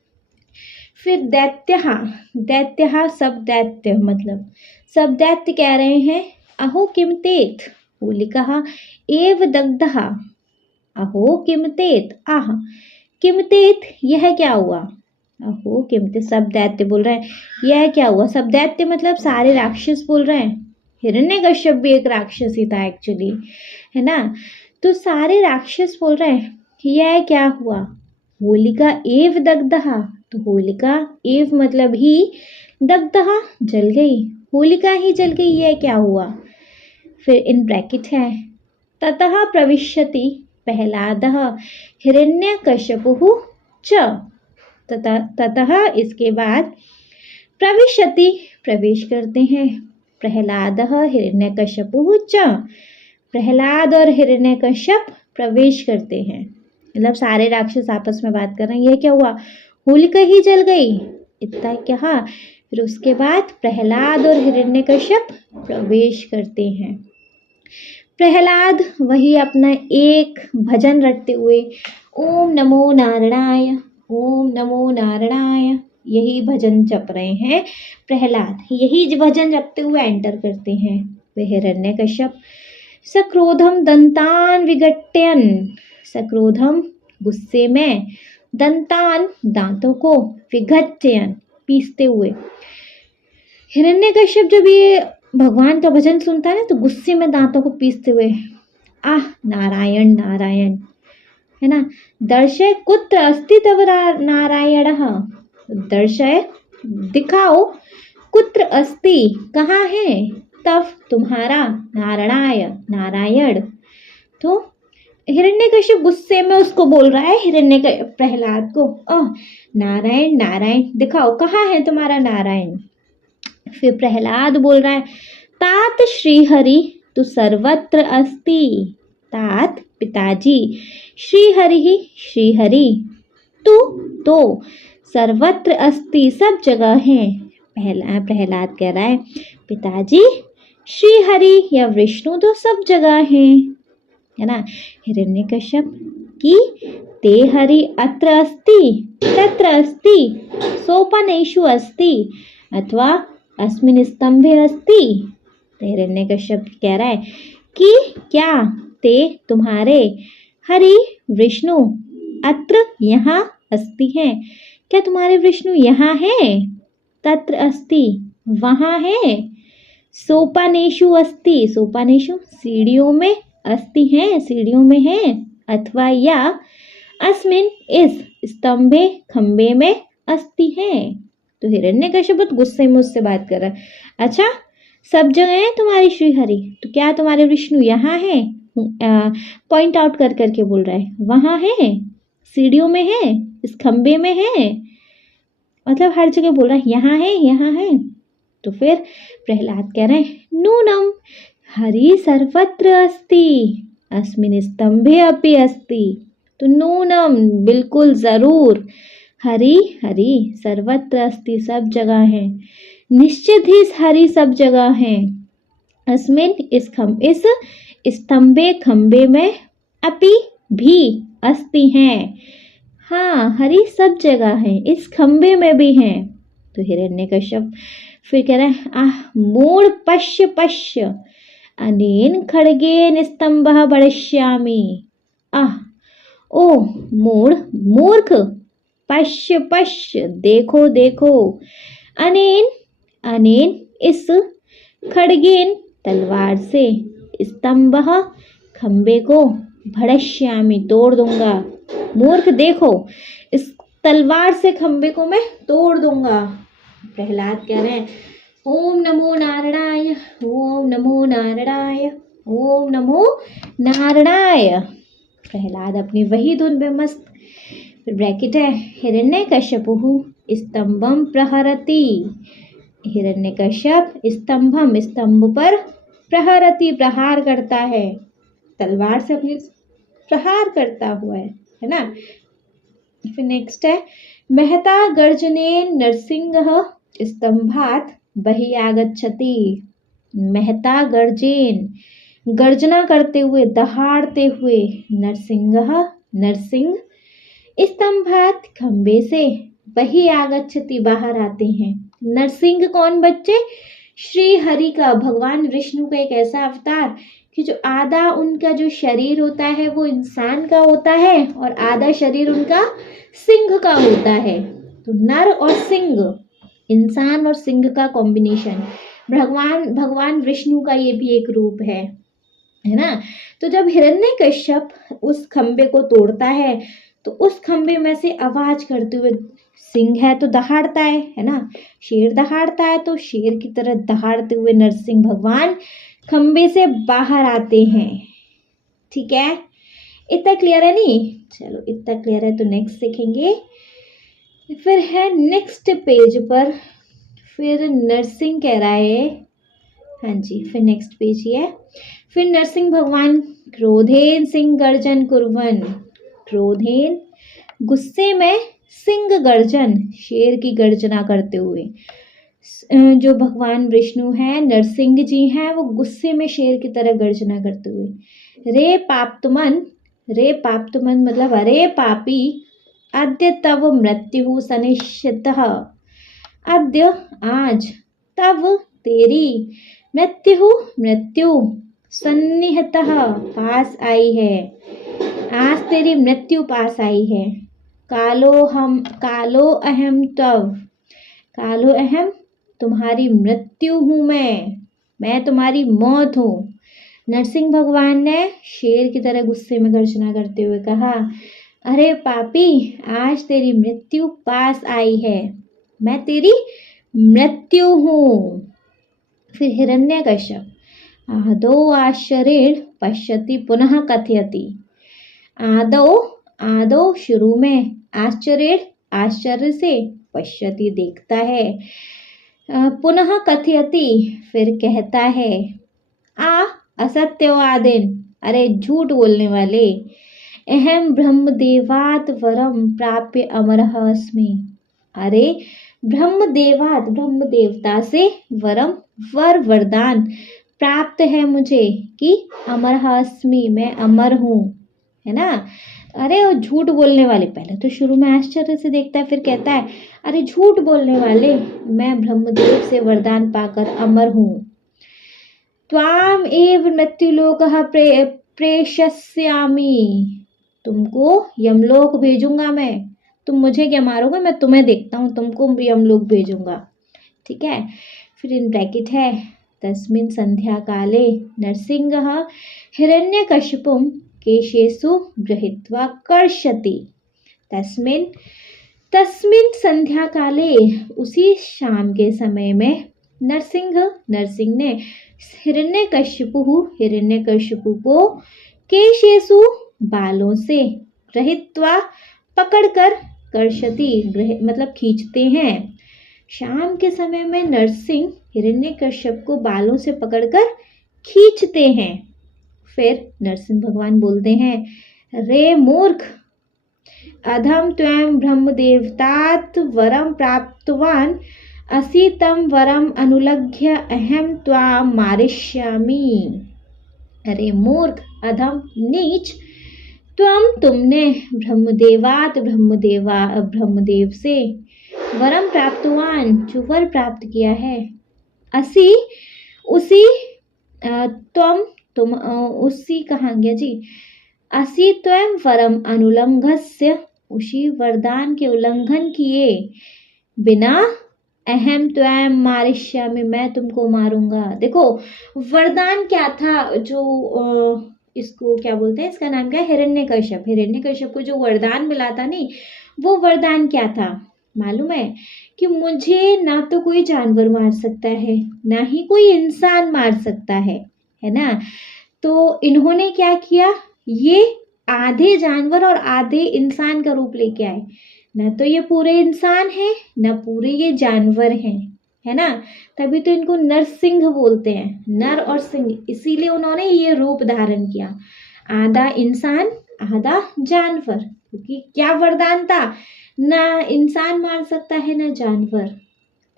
फिर दैत्यहा, दैत्यहा सब दैत्य मतलब सब दैत्य कह रहे हैं अहो किमतेत। होलिका एव दग्धहा, अहो किमतेत, आह किमतेत यह क्या हुआ। अहो किमतेत सब दैत्य बोल रहे हैं यह क्या हुआ। सब दैत्य मतलब सारे राक्षस बोल रहे हैं। हिरण्यकश्यप भी एक राक्षस ही था एक्चुअली, है ना। तो सारे राक्षस बोल रहे हैं यह क्या हुआ। होलिका एव दग्धः, तो होलिका एव मतलब ही, दग्धः जल गई, होलिका ही जल गई, ये क्या हुआ। फिर इन ब्रैकेट है, ततः प्रविशति प्रहलादः हिरण्यकश्यपुः च, ततः इसके बाद प्रविशति प्रवेश करते हैं, प्रहलादः हिरण्यकश्यपुः च, प्रहलाद और हिरण्यकश्यप प्रवेश करते हैं, मतलब सारे राक्षस आपस में बात कर रहे हैं। ये क्या हुआ, होलिका ही जल गई, इतना कहा। फिर उसके बाद प्रहलाद और हिरण्यकश्यप प्रवेश करते हैं। प्रहलाद वही अपना एक भजन रटते हुए ओम नमो नारायणाय, ओम नमो नारायणाय, यही भजन जप रहे हैं प्रहलाद, यही भजन जपते हुए एंटर करते हैं। वे हिरण्यकश्यप सक्रोधम दंतान विघट्यन, सक्रोधम गुस्से में, दंतान दांतों को, विघट्यन पीसते हुए। हिरण्यकश्यप जब ये भगवान का भजन सुनता है ना तो गुस्से में दांतों को पीसते हुए, आह नारायण नारायण, है ना। दर्शय कुत्र अस्ति तव नारायणः, दर्शय दिखाओ, कुत्र अस्ति कहाँ है, तव तुम्हारा, नारायणाय नारायण। तो हिरण्यकश्यप गुस्से में उसको बोल रहा है प्रहलाद को, नारायण नारायण दिखाओ, कहाँ है तुम्हारा नारायण। फिर प्रहलाद बोल रहा है, तात श्रीहरि तू सर्वत्र अस्ति, तात पिताजी, श्रीहरि श्रीहरि, तू तो सर्वत्र अस्ति सब जगह है। प्रहलाद कह रहा है, पिताजी श्रीहरि या विष्णु तो सब जगह है ना। हिरण्यकश्यप की ते हरि अत्र अस्ति तत्र अस्ति सोपानेषु अस्ति अथवा अस्मिन् स्तंभे अस्ति। तो हिरण्यकश्यप कह रहा है कि क्या ते तुम्हारे, हरि विष्णु, अत्र यहाँ अस्ति है, क्या तुम्हारे विष्णु यहाँ है, तत्र अस्ति वहाँ है, सोपानेषु अस्ति, सोपानेषु सीढ़ियों में, अस्ति है सीढ़ियों में है, अथवा या अस्मिन इस स्तंभे खंबे में अस्ति है। तो हिरण्यकश्यप बहुत गुस्से में उससे बात कर रहा है, अच्छा सब जगह है तुम्हारी श्रीहरि, तो क्या तुम्हारे विष्णु यहाँ है, पॉइंट आउट कर करके बोल रहा है, वहाँ है, सीढ़ियों में है, इस खंबे में है, मतलब हर जगह बोल रहा है यहाँ है यहाँ है। तो फिर प्रहलाद कह रहे हैं, नूनम हरि सर्वत्र अस्ति अस्मिन् स्तंभे अपि अस्ति। तो नूनम बिल्कुल जरूर, हरि हरि सर्वत्र अस्ति सब जगह है, निश्चित ही हरि सब जगह है, अस्मिन् इस स्तंभे खंबे में, अपि भी अस्ति है, हाँ हरि सब जगह है, इस खंबे में भी है। तो हिरण्यकश्यप फिर कह रहा है, आह मूढ़ पश्य पश्य अनेन खड्गेन स्तंभः बढ़ष्यामि। आह ओ मूढ़ मूर्ख, पश्य पश्य देखो देखो, अनेन अनेन इस, खड्गेन तलवार से, स्तंभः खंबे को, भड़श्यामि तोड़ दूंगा। मूर्ख देखो, इस तलवार से खंबे को मैं तोड़ दूंगा। प्रहलाद कह रहे हैं, ओम नमो नारायणाय, ओम नमो नारायणाय, ओम नमो नारायणाय। प्रहलाद अपनी वही धुन में मस्त। फिर ब्रैकेट है, हिरण्यकश्यपुः स्तंभम प्रहरति, हिरण्यकश्यप स्तंभम स्तंभ पर, प्रहरति प्रहार करता है, तलवार से अपनी प्रहार करता हुआ है ना। फिर नेक्स्ट है, महता गर्जनेन नरसिंहः स्तंभात् बहि आगच्छति। महता गर्जेन, गर्जना करते हुए, दहाड़ते हुए, नरसिंहः नरसिंह, स्तंभात् खंबे से, बहि आगच्छति बाहर आते हैं। नरसिंह कौन बच्चे, श्री हरि का, भगवान विष्णु का एक ऐसा अवतार कि जो आधा उनका जो शरीर होता है वो इंसान का होता है और आधा शरीर उनका सिंह का होता है। तो नर और सिंह, इंसान और सिंह का कॉम्बिनेशन, भगवान विष्णु का ये भी एक रूप है ना। तो जब हिरण्यकश्यप उस खंबे को तोड़ता है तो उस खंबे में से आवाज करते हुए, सिंह है तो दहाड़ता है ना, शेर दहाड़ता है, तो शेर की तरह दहाड़ते हुए नरसिंह भगवान खंबे से बाहर आते हैं। ठीक है, इतना क्लियर है नहीं? चलो इतना क्लियर है तो नेक्स्ट देखेंगे। फिर है नेक्स्ट पेज पर, फिर नरसिंह कह रहा है, हाँ जी, फिर नेक्स्ट पेज ही है। फिर नरसिंह भगवान क्रोधेन सिंह गर्जन कुर्वन, क्रोधेन गुस्से में, सिंह गर्जन शेर की गर्जना करते हुए। जो भगवान विष्णु हैं, नरसिंह जी हैं, वो गुस्से में शेर की तरह गर्जना करते हुए। रे पाप्तमन, रे पाप्तमन मतलब अरे पापी, अद्य तव मृत्यु सनिश्चितः, अद्य आज, तव तेरी, मृत्यु सन्निहितः पास आई है, आज तेरी मृत्यु पास आई है। कालो अहम तव, कालो अहम तुम्हारी मृत्यु हूँ मैं तुम्हारी मौत हूँ। नरसिंह भगवान ने शेर की तरह गुस्से में गर्जना करते हुए कहा, अरे पापी, आज तेरी मृत्यु पास आई है, मैं तेरी मृत्यु हूँ। फिर हिरण्यकश्यप आदौ आश्चर्येण पश्यति पुनः कथयति, आदौ शुरू में, आश्चर्य से, पश्यति देखता है, पुनः कथयति फिर कहता है, असत्यवादिन अरे झूठ बोलने वाले, अहम ब्रह्मदेवात् वरम प्राप्य अमरः अस्मि, अरे ब्रह्मदेवात् ब्रह्म देवता से वरदान प्राप्त है मुझे कि अमरः अस्मि मैं अमर हूँ, है ना। अरे वो झूठ बोलने वाले, पहले तो शुरू में आश्चर्य से देखता है, फिर कहता है अरे झूठ बोलने वाले, मैं ब्रह्मदेव से वरदान पाकर अमर हूँ। त्वाम एव मृत्युलोकः प्रेषयिष्यामि, तुमको यमलोक भेजूंगा मैं, तुम मुझे क्या मारोगे, मैं तुम्हें देखता हूँ, तुमको यमलोक भेजूंगा। ठीक है, फिर इन ब्रैकेट है, तस्मिन् संध्या काले नरसिंहः हिरण्यकशिपुं केशेषु गृहीत्वा कर्षति, तस्मिन् संध्या काले उसी शाम के समय में नरसिंह ने हिरण्यकशिपु को केशेषु बालों से, गृहीत्वा पकड़कर, कर्षति मतलब खींचते हैं। शाम के समय में नरसिंह हिरण्यकश्यप को बालों से पकड़कर खींचते हैं। फिर नरसिंह भगवान बोलते हैं, रे मूर्ख, अधम त्वं ब्रह्मदेवतात् वरम प्राप्तवान, असि तं वरम अनुलघ्य अहम त्वां मारिष्यामि। अरे मूर्ख, अधम, नीच, तुमने ब्रह्मदेव से वरम प्राप्तवान जो वर प्राप्त किया है, उसी कहाँ गया जी, असि त्वं वरम अनुलंघस्य, उसी वरदान के उल्लंघन किए बिना, अहम त्वं मारिष्यामि मैं तुमको मारूंगा। देखो वरदान क्या था, जो इसको क्या बोलते हैं, इसका नाम क्या है, हिरण्यकश्यप को जो वरदान मिला था नहीं, वो वरदान क्या था मालूम है, कि मुझे ना तो कोई जानवर मार सकता है, ना ही कोई इंसान मार सकता है ना। तो इन्होंने क्या किया, ये आधे जानवर और आधे इंसान का रूप लेके आए, ना तो ये पूरे इंसान है, ना पूरे ये जानवर हैं, है ना। तभी तो इनको नरसिंह बोलते हैं, नर और सिंह, इसीलिए उन्होंने ये रूप धारण किया, आधा इंसान आधा जानवर, क्योंकि क्या वरदान था, ना इंसान मार सकता है ना जानवर,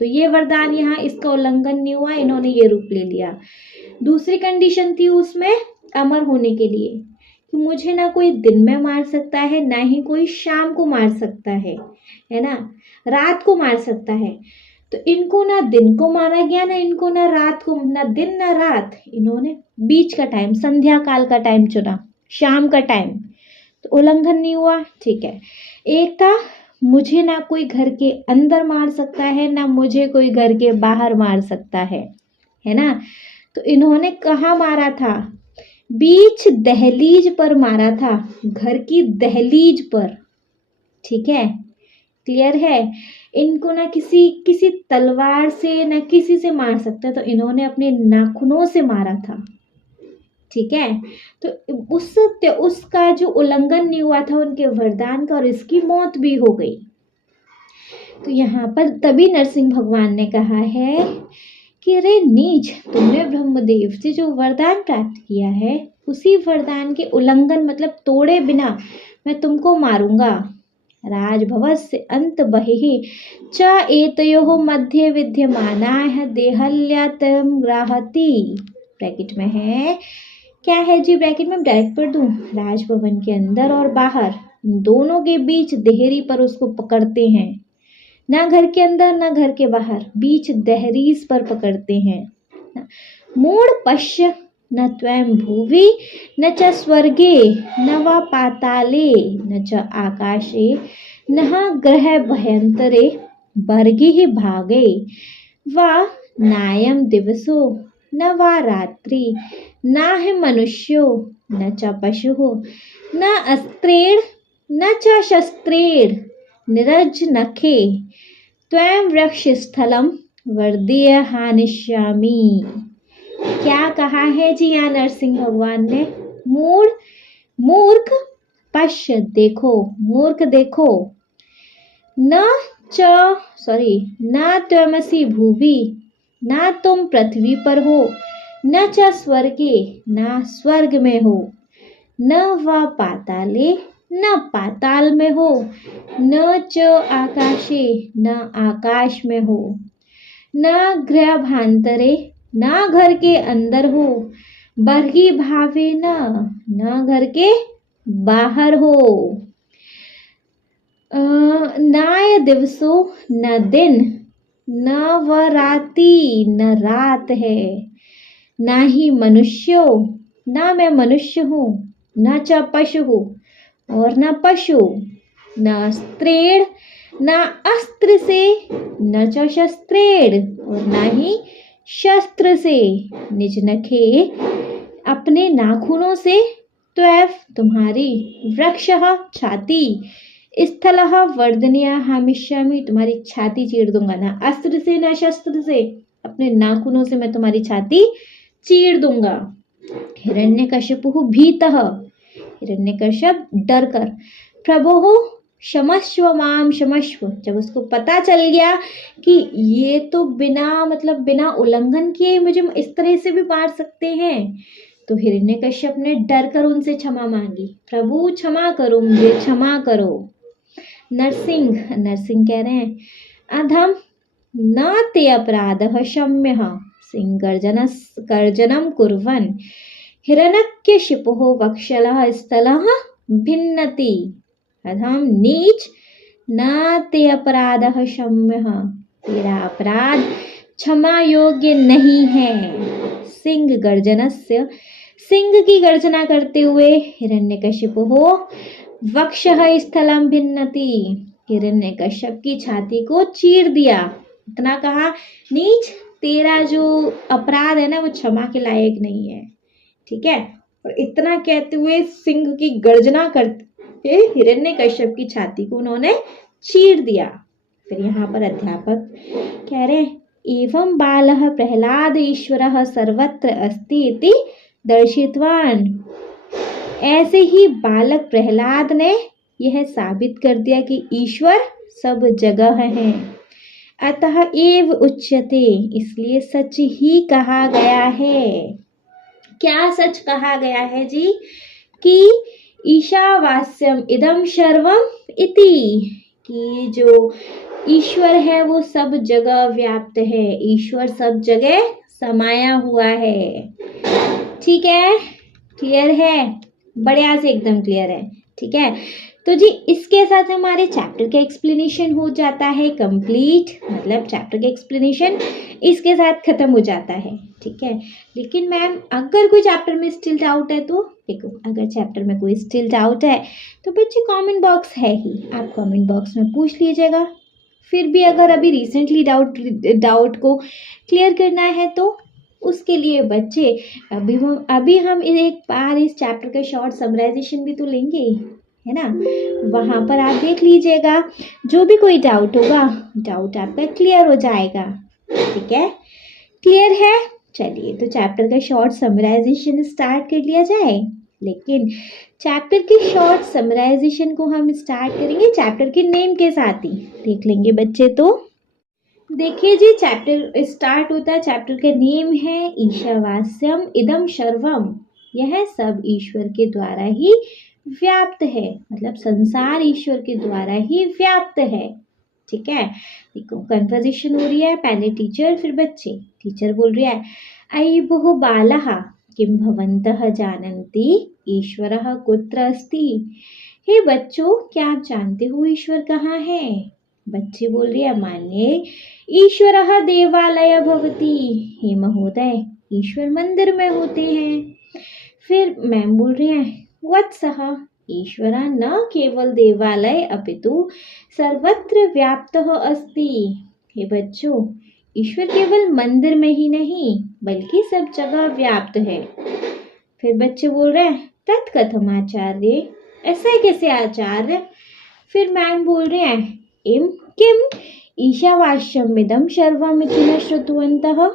तो ये वरदान यहाँ इसका उल्लंघन नहीं हुआ, इन्होंने ये रूप ले लिया। दूसरी कंडीशन थी उसमें अमर होने के लिए, कि मुझे ना कोई दिन में मार सकता है, ना ही कोई शाम को मार सकता है ना, रात को मार सकता है। तो इनको ना दिन को मारा गया, ना इनको ना रात को, ना दिन ना रात, इन्होंने बीच का टाइम, संध्या काल का टाइम चुना, शाम का टाइम, तो उल्लंघन नहीं हुआ। ठीक है, एक था मुझे ना कोई घर के अंदर मार सकता है, ना मुझे कोई घर के बाहर मार सकता है ना। तो इन्होंने कहाँ मारा था, बीच दहलीज पर मारा था, घर की दहलीज पर, ठीक है, क्लियर है। इनको ना किसी किसी तलवार से ना किसी से मार सकते, तो इन्होंने अपने नाखूनों से मारा था। ठीक है, तो उसका जो उल्लंघन नहीं हुआ था उनके वरदान का, और इसकी मौत भी हो गई। तो यहाँ पर तभी नरसिंह भगवान ने कहा है कि अरे नीच, तुमने ब्रह्मदेव से जो वरदान प्राप्त किया है उसी वरदान के उल्लंघन मतलब तोड़े बिना मैं तुमको मारूंगा। राजभवस्य अंत बहिः च एतयोः मध्ये विद्यमानाः देहल्यतम ग्राहति। ब्रैकेट में है, क्या है जी ब्रैकेट में, डायरेक्ट पढ़ दूं, राजभवन के अंदर और बाहर दोनों के बीच देहरी पर उसको पकड़ते हैं, ना घर के अंदर ना घर के बाहर, बीच दहरीज पर पकड़ते हैं। मूढ़ पश्य न त्वं भुवि न च स्वर्गे न वा पाताले न च आकाशे न ग्रह भयंतरे बर्गिः भागे वा नायं दिवसो न वा रात्रि न हि मनुष्यो न च पशुः न अस्त्रेण न च शस्त्रेण निरज्नखे त्वं वृक्षस्थलं वर्धय हानिष्यामि। क्या कहा है जी यहाँ नरसिंह भगवान ने, मूर्ख पश्य देखो, मूर्ख देखो, न त्वमसि भुवि, ना तुम पृथ्वी पर हो, न च स्वर्गे, ना स्वर्ग में हो, न वा पाताले, न पाताल में हो, न च आकाशे, न आकाश में हो, न गृहाभांतरे, ना घर के अंदर हो, बर्गी भावे न घर के बाहर हो, नाय दिवसो न दिन, न व राती न रात है, ना ही मनुष्यो, ना मैं मनुष्य हूँ, न च पशु हूँ और न पशु, न स्त्रेण न अस्त्र से, न च शस्त्रेण और न ही शस्त्र से, निज नखे अपने नाखूनों से, त्वैव तुम्हारी, वृक्षः छाती, स्थलः वर्धनीय हामिष्यामि तुम्हारी छाती चीर दूंगा, ना अस्त्र से ना शस्त्र से, अपने नाखूनों से मैं तुम्हारी छाती चीर दूंगा। हिरण्यकशिपुः भीतः, हिरण्यकश्यप डर कर, प्रभो क्षमस्व माम क्षमस्व, जब उसको पता चल गया कि ये तो बिना उल्लंघन किए मुझे इस तरह से भी मार सकते हैं, तो हिरण्यकश्यप ने डर कर उनसे क्षमा मांगी, प्रभु क्षमा करो, मुझे क्षमा करो। नरसिंह कह रहे हैं, अधम न ते अपराधः क्षम्यः सिंह गर्जनम कुर्वन् हिरण्यकशिपुः वक्षलः स्थलः भिन्नति। अधम नीच, न ते अपराधः क्षम्यः, तेरा अपराध क्षमा योग्य नहीं है। सिंह गर्जनस्य, सिंह की गर्जना करते हुए, हिरण्यकशिपुः वक्षः स्थलं भिन्नति, हिरण्यकश्यप की छाती को चीर दिया। इतना कहा, नीच, तेरा जो अपराध है ना वो क्षमा के लायक नहीं है। ठीक है, और इतना कहते हुए सिंह की गर्जना करते हिरण्यकश्यप की छाती को उन्होंने चीर दिया। फिर यहाँ पर अध्यापक कह रहे हैं, एवं बालः प्रहलाद ईश्वरः सर्वत्र अस्ति इति दर्शितवान। ऐसे ही बालक प्रहलाद ने यह साबित कर दिया कि ईश्वर सब जगह है। अतः एव उच्यते, इसलिए सच ही कहा गया है। क्या सच कहा गया है जी? कि ईशावास्यम इदम सर्वम इति, कि जो ईश्वर है वो सब जगह व्याप्त है, ईश्वर सब जगह समाया हुआ है। ठीक है, क्लियर है, बढ़िया से एकदम क्लियर है। ठीक है, तो जी इसके साथ हमारे चैप्टर का एक्सप्लेनेशन हो जाता है कंप्लीट, मतलब चैप्टर का एक्सप्लेनेशन इसके साथ खत्म हो जाता है। ठीक है, लेकिन मैम अगर कोई चैप्टर में स्टिल डाउट है तो देखो, अगर चैप्टर में कोई स्टिल डाउट है तो बच्चे कमेंट बॉक्स है ही, आप कमेंट बॉक्स में पूछ लीजिएगा। फिर भी अगर अभी रिसेंटली डाउट को क्लियर करना है तो उसके लिए बच्चे अभी हम एक बार इस चैप्टर का शॉर्ट समराइजेशन भी तो लेंगे। है ना, वहाँ पर आप देख लीजिएगा। जो भी कोई डाउट होगा, डाउट आपका क्लियर हो जाएगा। ठीक है, क्लियर है। चलिए तो चैप्टर का शॉर्ट समराइजेशन स्टार्ट कर लिया जाए। लेकिन चैप्टर के शॉर्ट समराइजेशन को हम स्टार्ट करेंगे चैप्टर के नेम के साथ ही। देख लेंगे बच्चे। तो देखिए जी, चैप्टर स्टार्ट होता है, चैप्टर का नेम है ईशावास्यम इदम सर्वम। यह सब ईश्वर के द्वारा ही व्याप्त है, मतलब संसार ईश्वर के द्वारा ही व्याप्त है। ठीक है, देखो कन्वर्सेशन हो रही है, पहले टीचर फिर बच्चे। टीचर बोल रही है, अयि बहु बालः किं भवन्तः जानन्ति ईश्वरः कुत्र अस्ति। हे बच्चों, क्या आप जानते हो ईश्वर कहाँ है। बच्चे बोल रही है, मान्य ईश्वरः देवालय भवति। हे महोदय, ईश्वर मंदिर में होते हैं। फिर मैम बोल रही है, वत्सः ईश्वर न केवल देवालय अपितु सर्वत्र व्याप्तः अस्ति। हे बच्चों, ईश्वर केवल मंदिर में ही नहीं बल्कि सब जगह व्याप्त है। फिर बच्चे बोल रहे हैं, तत्कथम आचार्य, ऐसा कैसे आचार्य। फिर मैम बोल रहे हैं, इम किम ईशावास्यमिदं सर्वमिति न श्रुतवन्तः।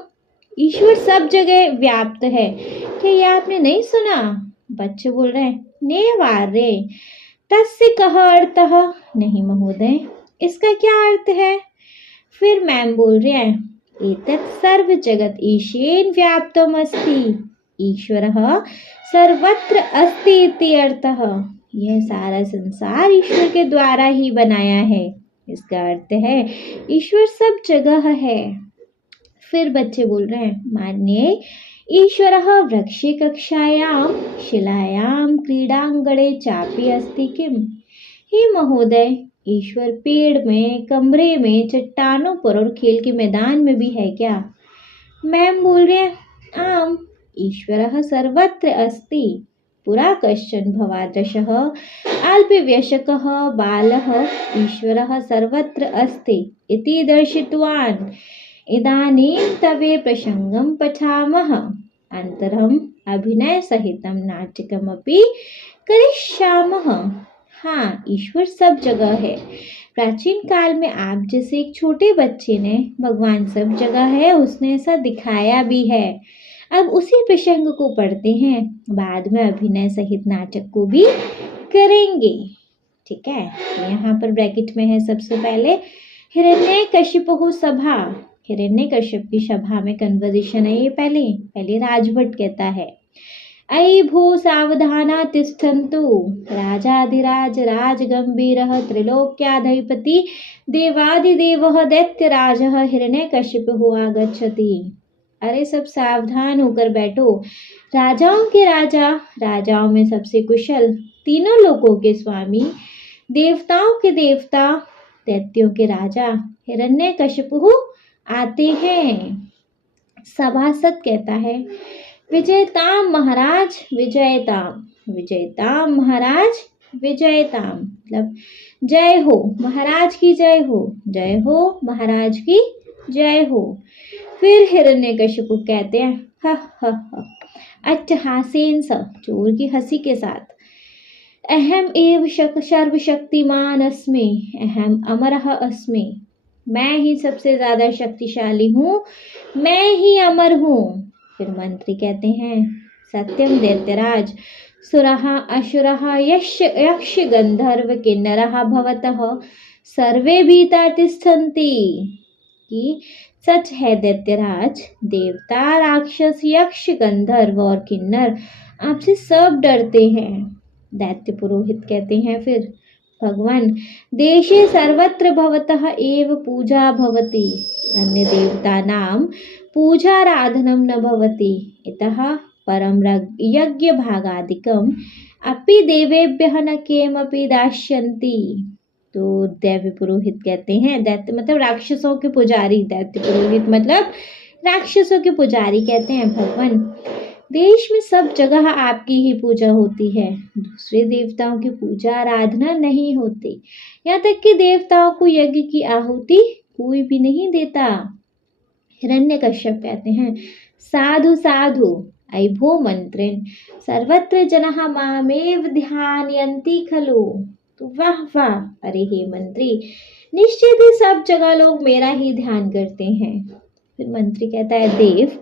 ईश्वर सब जगह व्याप्त है, क्या ये आपने नहीं सुना। बच्चे बोल रहे हैं, नेवार्य तस्य कः अर्थः। नहीं महोदय, इसका क्या अर्थ है। फिर मैम बोल रहे हैं, एतत् सर्व जगत ईशेन व्याप्तम अस्ति, ईश्वरः सर्वत्र अस्ति इति अर्थः। यह सारा संसार ईश्वर के द्वारा ही बनाया है, इसका अर्थ है ईश्वर सब जगह है। फिर बच्चे बोल रहे हैं, मान्य ईश्वरः वृक्षे कक्षायां शिलायां क्रीडांगणे चापि अस्ति किम। हे महोदय, ईश्वर पेड़ में, कमरे में, चट्टानों पर और खेल के मैदान में भी है क्या। मैम बोल रहे हैं, आम ईश्वरः सर्वत्र अस्ति, पुरा कश्चन भवादृशः अल्पवयस्कः बालः ईश्वरः सर्वत्र अस्ति इति दर्शितवान्। इदानीं तवे प्रसंगं पठामः, अनन्तरम् अभिनय सहितं नाटकमपि करिष्यामः। हाँ, ईश्वर सब जगह है। प्राचीन काल में आप जैसे एक छोटे बच्चे ने भगवान सब जगह है उसने ऐसा दिखाया भी है। अब उसी प्रसंग को पढ़ते हैं, बाद में अभिनय सहित नाटक को भी करेंगे। ठीक है, तो यहाँ पर ब्रैकेट में है सबसे पहले हिरण्यकशिपुः सभा। हिरण्यकश्यप की सभा में कन्वर्सेशन है ये। पहले राजभट कहता है, अयि भो सावधाना तिष्ठन्तु, राजाधिराज राजगंभीरः त्रिलोक्याधिपति देवाधिदेवः दैत्यराजः हिरण्यकशिपुः आगच्छति। अरे सब सावधान होकर बैठो, राजाओं के राजा, राजाओं में सबसे कुशल, तीनों लोकों के स्वामी, देवताओं के देवता, दैत्यों के राजा हिरण्यकशिपुः आते हैं। सभासद कहता है, विजयताम महाराज विजयताम, विजयताम महाराज विजयताम, मतलब जय हो महाराज की जय हो, जय हो महाराज की जय हो। फिर हिरण्यकशिपु कहते हैं, हा हा हा, अट्टहासेन स, चोर की हंसी के साथ, अहम एव सर्वशक्तिमान अस्मि, अहम अमरः अस्मि, मैं ही सबसे ज्यादा शक्तिशाली हूँ, मैं ही अमर हूँ। फिर मंत्री कहते हैं, सत्यम दैत्यराज, सुरः असुरः यक्ष गंधर्व किन्नरः भवतः सर्वे भीता तिष्ठन्ति। कि सच है दैत्यराज, देवता राक्षस यक्ष गंधर्व और किन्नर आपसे सब डरते हैं। दैत्य पुरोहित कहते हैं फिर, भगवान देशे सर्वत्र भवतः एव पूजा भवति, अन्य देवतानां पूजाराधनं न भवति, इतः परं यज्ञ भागादिकम् अपि देवेभ्यः न किमपि दास्यन्ति। तो दैव्य पुरोहित कहते हैं, दैत्य मतलब राक्षसों के पुजारी, दैत्य पुरोहित मतलब राक्षसों के पुजारी कहते हैं, भगवान देश में सब जगह आपकी ही पूजा होती है, दूसरे देवताओं की पूजा आराधना नहीं होती, यहाँ तक कि देवताओं को यज्ञ की आहुति कोई भी नहीं देता। हिरण्यकश्यप कहते हैं, साधु साधु, अयि भो मंत्रिन् सर्वत्र जनः मामेव ध्यायन्ति खलु। तो वाह वाह, अरे हे मंत्री, निश्चित ही सब जगह लोग मेरा ही ध्यान करते हैं। फिर मंत्री कहता है, देव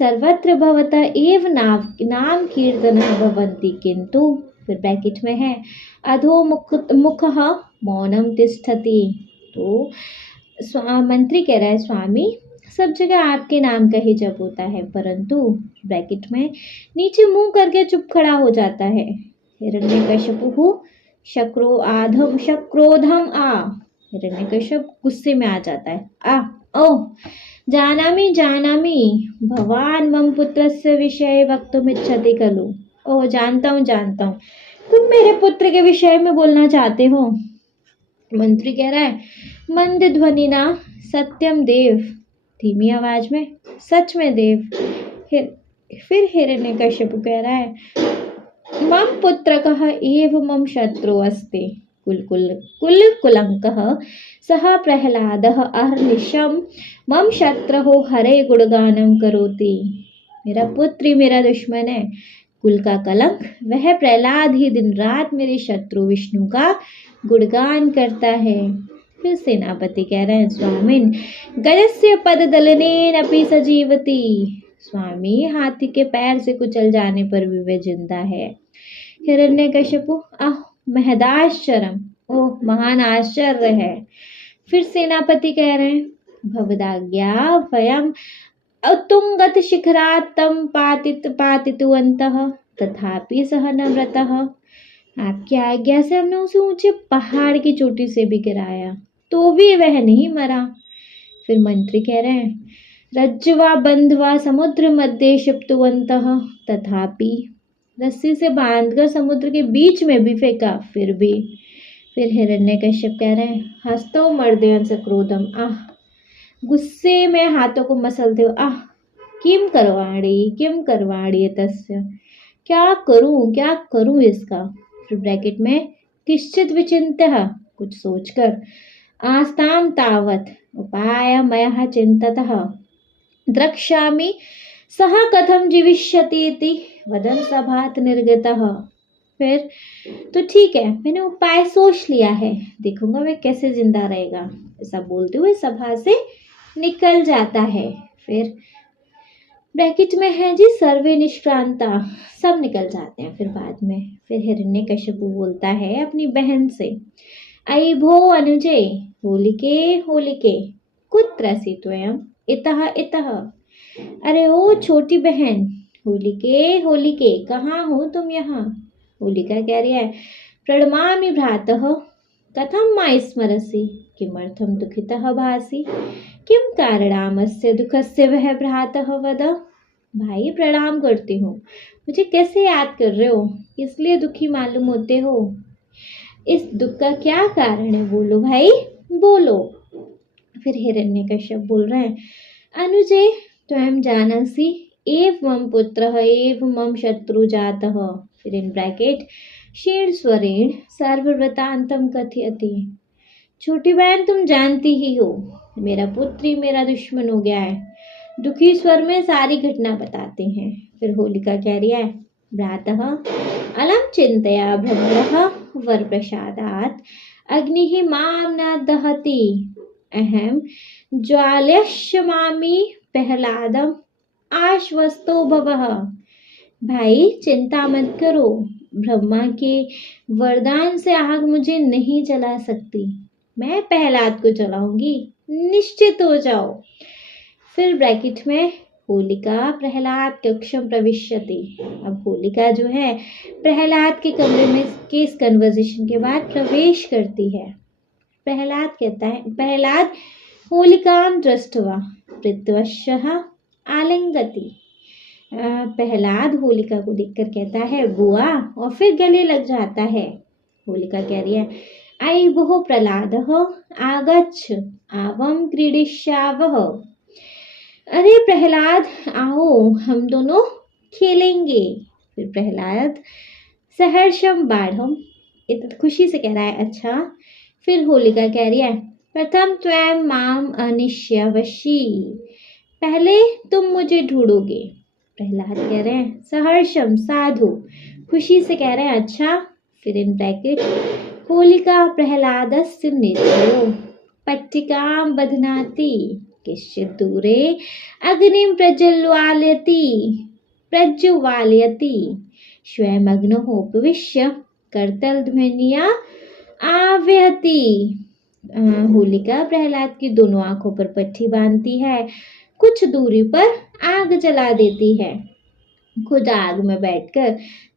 सर्वत्र भवतः एव नाम कीर्तनः भवन्ति, किंतु फिर ब्रैकेट में है अधो मुखः मौनम तिष्ठति। तो मंत्री कह रहा है, स्वामी सब जगह आपके नाम का ही जप होता है, परंतु ब्रैकेट में नीचे मुंह करके चुप खड़ा हो जाता है। हिरण्यकशिपुः शक्रोधम आ, हिरण्यकशिप गुस्से में आ जाता है। ओ जानामि जानामि भवान मम पुत्रस्य विषये वक्तुमिच्छति खलु। ओह जानता हूँ तुम मेरे पुत्र के विषय में बोलना चाहते हो। मंत्री कह रहा है, मंद ध्वनि ना सत्यम देव, धीमी आवाज में, सच में देव। फिर हिरण्यकशिपु कह रहा है, मम पुत्रकः एव मम शत्रु अस्ति कुलकुलंकः सः प्रह्लादः अहर्निशं मम शत्रु हरे गुणगानम करोति। मेरा पुत्र ही मेरा दुश्मन है, कुल का कलंक वह प्रहलाद ही दिन रात मेरे शत्रु विष्णु का गुणगान करता है। फिर सेनापति कह रहे हैं, स्वामिन गजस्य पददलनेन अपि सजीवति। स्वामी हाथी के पैर से कुचल जाने पर भी वह जिंदा है। हिरण्यकशिपु महदाश्चर्यम, ओह महान आश्चर्य है। फिर सेनापति कह रहे हैं, भवदाज्ञा वयम उत्तुंगत शिखरात् तं पातितवन्तः तथापि सः न मृतः। आपकी आज्ञा से हमने उसे ऊंचे पहाड़ की चोटी से भी गिराया, तो भी वह नहीं मरा। फिर मंत्री कह रहे हैं, रज्ज्वा बंधवा समुद्र मध्य क्षिप्तवन्तः तथापि, रस्सी से बांधकर समुद्र के बीच में भी फेंका, फिर भी। फिर हिरण्यकश्यप कह रहे हैं, हस्तो मर्दयन् सक्रोधम, गुस्से में हाथों को मसलते हो, किम करवाणी तस्य, क्या करूं इसका। फिर ब्रैकेट में किश्चित विचिन्त्यः, कुछ सोचकर, आस्ताम तावत् उपायमयः चिन्ततः द्रक्ष्यामि सः कथम जीविष्यति इति वदन् सभात् निर्गतः। फिर तो ठीक है, मैंने उपाय सोच लिया है, देखूंगा वह कैसे जिंदा रहेगा, ऐसा बोलते हुए सभा से निकल जाता है। फिर ब्रैकेट में है जी सर्वे निष्क्रांता, सब निकल जाते हैं फिर बाद में। फिर हिरण्यकशिपु बोलता है अपनी बहन से, अयि भो अनुजे होलिके कुत्रसि त्वयं इतः। अरे ओ छोटी बहन होलिके कहाँ हो तुम यहाँ। होलिका कह रही है, प्रणमामि भ्रातः कथं मां स्मरसि किमर्थं दुःखितः भासि किम कारणामस्य दुःखस्य वह भ्रातः वद। भाई प्रणाम करती हूँ, मुझे कैसे याद कर रहे हो, इसलिए दुखी मालूम होते हो, इस दुख का क्या कारण है, बोलो भाई बोलो। फिर हिरण्यकश्यप बोल रहे हैं, अनुजे त्वं जानसि एव मम पुत्रः एव मम शत्रु जातः। फिर इन ब्रैकेट क्षीण स्वरेण सर्ववृतांतम कथयति। छोटी बहन तुम जानती ही हो, मेरा पुत्र ही मेरा दुश्मन हो गया है। दुखी स्वर में सारी घटना बताते हैं। फिर होलिका कह रही है, भ्रातः अलम चिंतया भ्रमरः वर प्रसादात् अग्निः मां न दहति अहम ज्वालयिष्यामि प्रह्लादम आश्वस्तो भवः। भाई चिंता मत करो, ब्रह्मा के वरदान से आग मुझे नहीं जला सकती, मैं प्रहलाद को जलाऊंगी, निश्चित हो जाओ। फिर ब्रैकेट में होलिका प्रहलाद कक्षम प्रविश्यति। अब होलिका जो है प्रहलाद के कमरे में केस कन्वर्सेशन के बाद प्रवेश करती है। प्रहलाद कहता है, प्रहलाद होलिकां दृष्ट्वा पृत्वशः आलिंगति। प्रहलाद होलिका को देखकर कहता है बुआ, और फिर गले लग जाता है। होलिका कह रही है, अयि भोः प्रह्लादः आगच्छ आवं क्रीडिष्यावः। अरे प्रहलाद आओ हम दोनों खेलेंगे। फिर प्रहलाद सहर्षम बाढ़म, खुशी से कह रहा है अच्छा। फिर होलिका कह रही है, प्रथम त्वं माम अनिश्यवशी, पहले तुम मुझे ढूंढोगे, प्रहलाद कह रहे हैं सहर्षम साधु, खुशी से कह रहे हैं अच्छा। फिर इन ब्रैकेट होलिका प्रहलादस्य नेत्रो पट्टिकां बध्नाति किश्चित् दूरे अग्निं प्रज्वालयति स्वयमग्नोपविश्य कर्तलध्वनिया आव्यहति। होलिका प्रहलाद की दोनों आंखों पर पट्टी बांधती है, कुछ दूरी पर आग जला देती है, खुद आग में बैठकर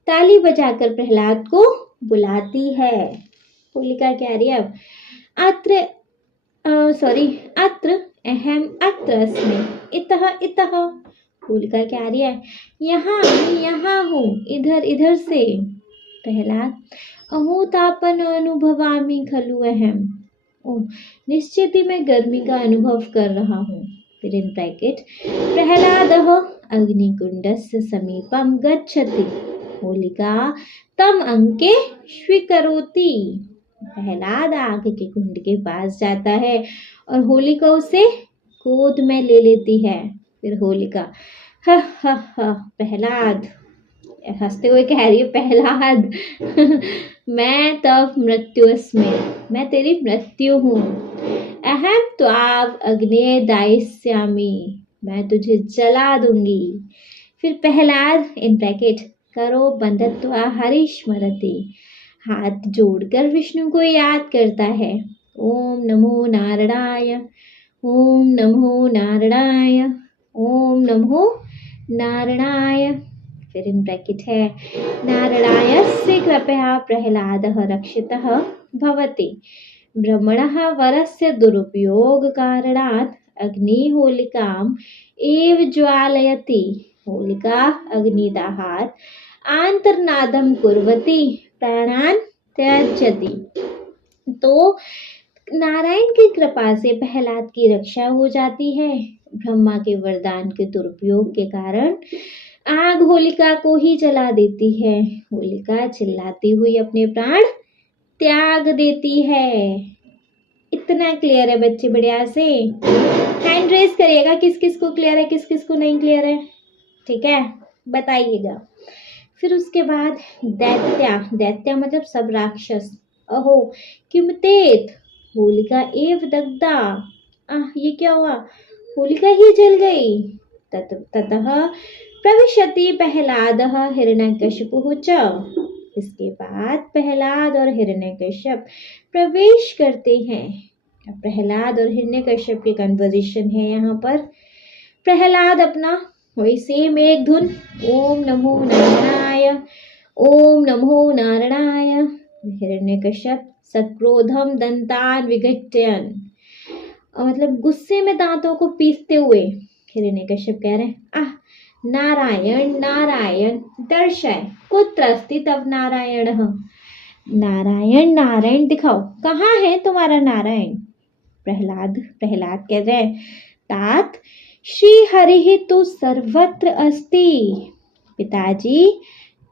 ताली बजाकर प्रहलाद को बुलाती है। होलिका कह रही है अब अत्र अहम अत्र अस्मि इतः इतः। होलिका कह रही है यहाँ हूँ, इधर इधर से। प्रहलाद अहो तापन अनुभवामि खलु अहम, निश्चित ही मैं गर्मी का अनुभव कर रहा हूँ। फिर इन ब्रैकेट प्रहलादः अग्निकुंडस्य समीपम गच्छति होलिका तम अंके स्वीकरोति। प्रहलाद आग के कुंड के पास जाता है और होलिका उसे गोद में ले लेती है। फिर होलिका ह प्रहलाद हंसते हुए कह रही है प्रहलाद मैं तब मृत्युस्मि, मैं तेरी मृत्यु हूँ। अहम त्वाव अग्ने दायिष्यामि, मैं तुझे जला दूंगी। फिर प्रहलाद इन ब्रैकेट करो बंधत्वा हरिस्मरति, हाथ जोड़कर विष्णु को याद करता है। ओम नमो नारायणाय, ओम नमो नारायणाय, ओम नमो नारायणाय। फिर इन ब्रैकेट है नारायणस्य कृपया प्रहलादः रक्षितः भवति, ब्रह्मणः वरस्य दुरुपयोग कारणात् अग्निहोलिकाम् एव ज्वालयति। होलिका अग्निदाहात् आंतर्नादं कुर्वती प्राणान् त्याजति। तो नारायण की कृपा से प्रहलाद की रक्षा हो जाती है। ब्रह्मा के वरदान के दुरुपयोग के कारण आग होलिका को ही जला देती है। होलिका चिल्लाती हुई अपने प्राण त्याग देती है। इतना क्लियर है बच्चे? बढ़िया से हैंड रेस करिएगा किस किस को क्लियर है, किस किस को नहीं क्लियर है, ठीक है, बताइएगा। फिर उसके बाद दैत्या मतलब सब राक्षस। अहो किमतेत होलिका एव दग्धा, ये क्या हुआ, होलिका ही जल गई। ततः प्रविशति प्रहलादः हिरण्यकशिपुः च, इसके बाद प्रहलाद और हिरण्यकश्यप प्रवेश करते हैं। प्रहलाद और हिरण्यकश्यप की कन्वर्सेशन है यहाँ पर। प्रहलाद अपना वही सेम एक धुन ओम नमो नारायणाय, ओम नमो नारायणाय। हिरण्यकश्यप सक्रोधम दंतान विघट्यन, मतलब गुस्से में दांतों को पीसते हुए हिरण्यकश्यप कह रहे हैं नारायण नारायण दर्शय कुत्र अस्ति तव नारायण, नारायण नारायण दिखाओ, कहाँ है तुम्हारा नारायण। प्रहलाद कह रहे हैं तात श्री हरि तो सर्वत्र अस्ति, पिताजी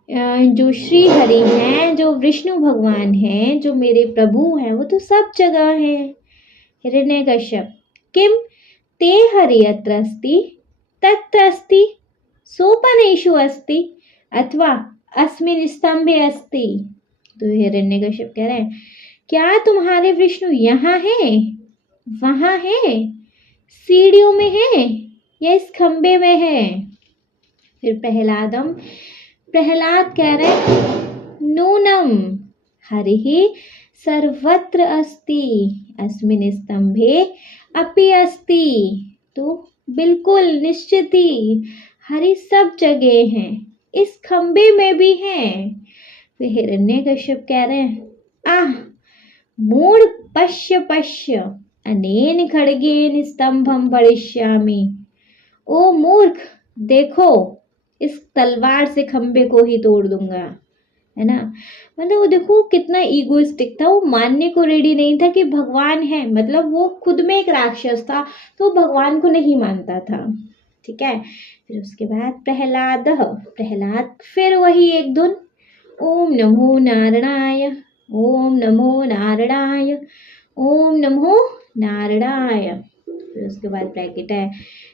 जो श्री हरि हैं, जो विष्णु भगवान हैं, जो मेरे प्रभु हैं, वो तो सब जगह हैं। हिरण्यकश्यप किम ते हरि अत्र अस्ति तत्र अस्ति सोपनेषु अस्ति अथवा अस्मिन् स्तंभे अस्ति। तो हिरण्यकश्यप कह रहे हैं क्या तुम्हारे विष्णु यहाँ है, वहाँ है, सीढ़ियों में है या इस खंबे में है। फिर प्रहलाद कह रहे नूनम हरिः सर्वत्र अस्ति अस्मिन् स्तंभे अपि अस्ति, तो बिल्कुल निश्चित ही हरि सब जगह हैं, इस खंबे में भी हैं। फिर हिरण्यकश्यप कह रहे हैं मूढ़ पश्य अनेन खड्गेन स्तंभम भरिष्यामि, ओ मूर्ख देखो इस तलवार से खंबे को ही तोड़ दूंगा, है ना। मतलब वो देखो कितना ईगोइस्टिक था, वो मानने को रेडी नहीं था कि भगवान है, मतलब वो खुद में एक राक्षस था तो भगवान को नहीं मानता था, ठीक है। फिर उसके बाद प्रहलाद फिर वही एक धुन ओम नमो नारायणाय, ओम नमो नारायणाय, ओम नमो नारायणाय। फिर उसके बाद ब्रैकेट है,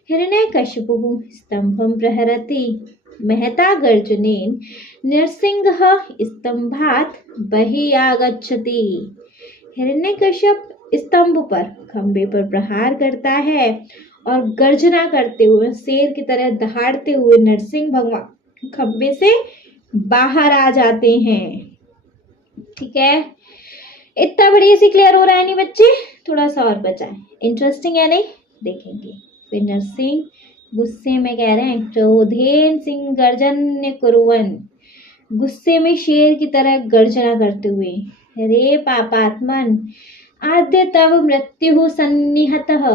हिरण्यकशिपुः स्तंभं प्रहरति महता गर्जनेन नृसिंहः स्तंभात् बहिः आगच्छति। हिरण्यकश्यप स्तंभ पर, खंबे पर प्रहार करता है और गर्जना करते हुए, शेर की तरह दहाड़ते हुए नरसिंह भगवान खंबे से बाहर आ जाते हैं। ठीक है, इतना बढ़िया से क्लियर हो रहा है नहीं बच्चे? थोड़ा सा और बचा है, इंटरेस्टिंग है नहीं? देखेंगे। फिर नरसिंह गुस्से में कह रहे हैं, क्रोधेन सिंह गर्जन कुरुवन, गुस्से में शेर की तरह गर्जना करते हुए, रे पापात्मन आद्य तव मृत्यु सन्निहतः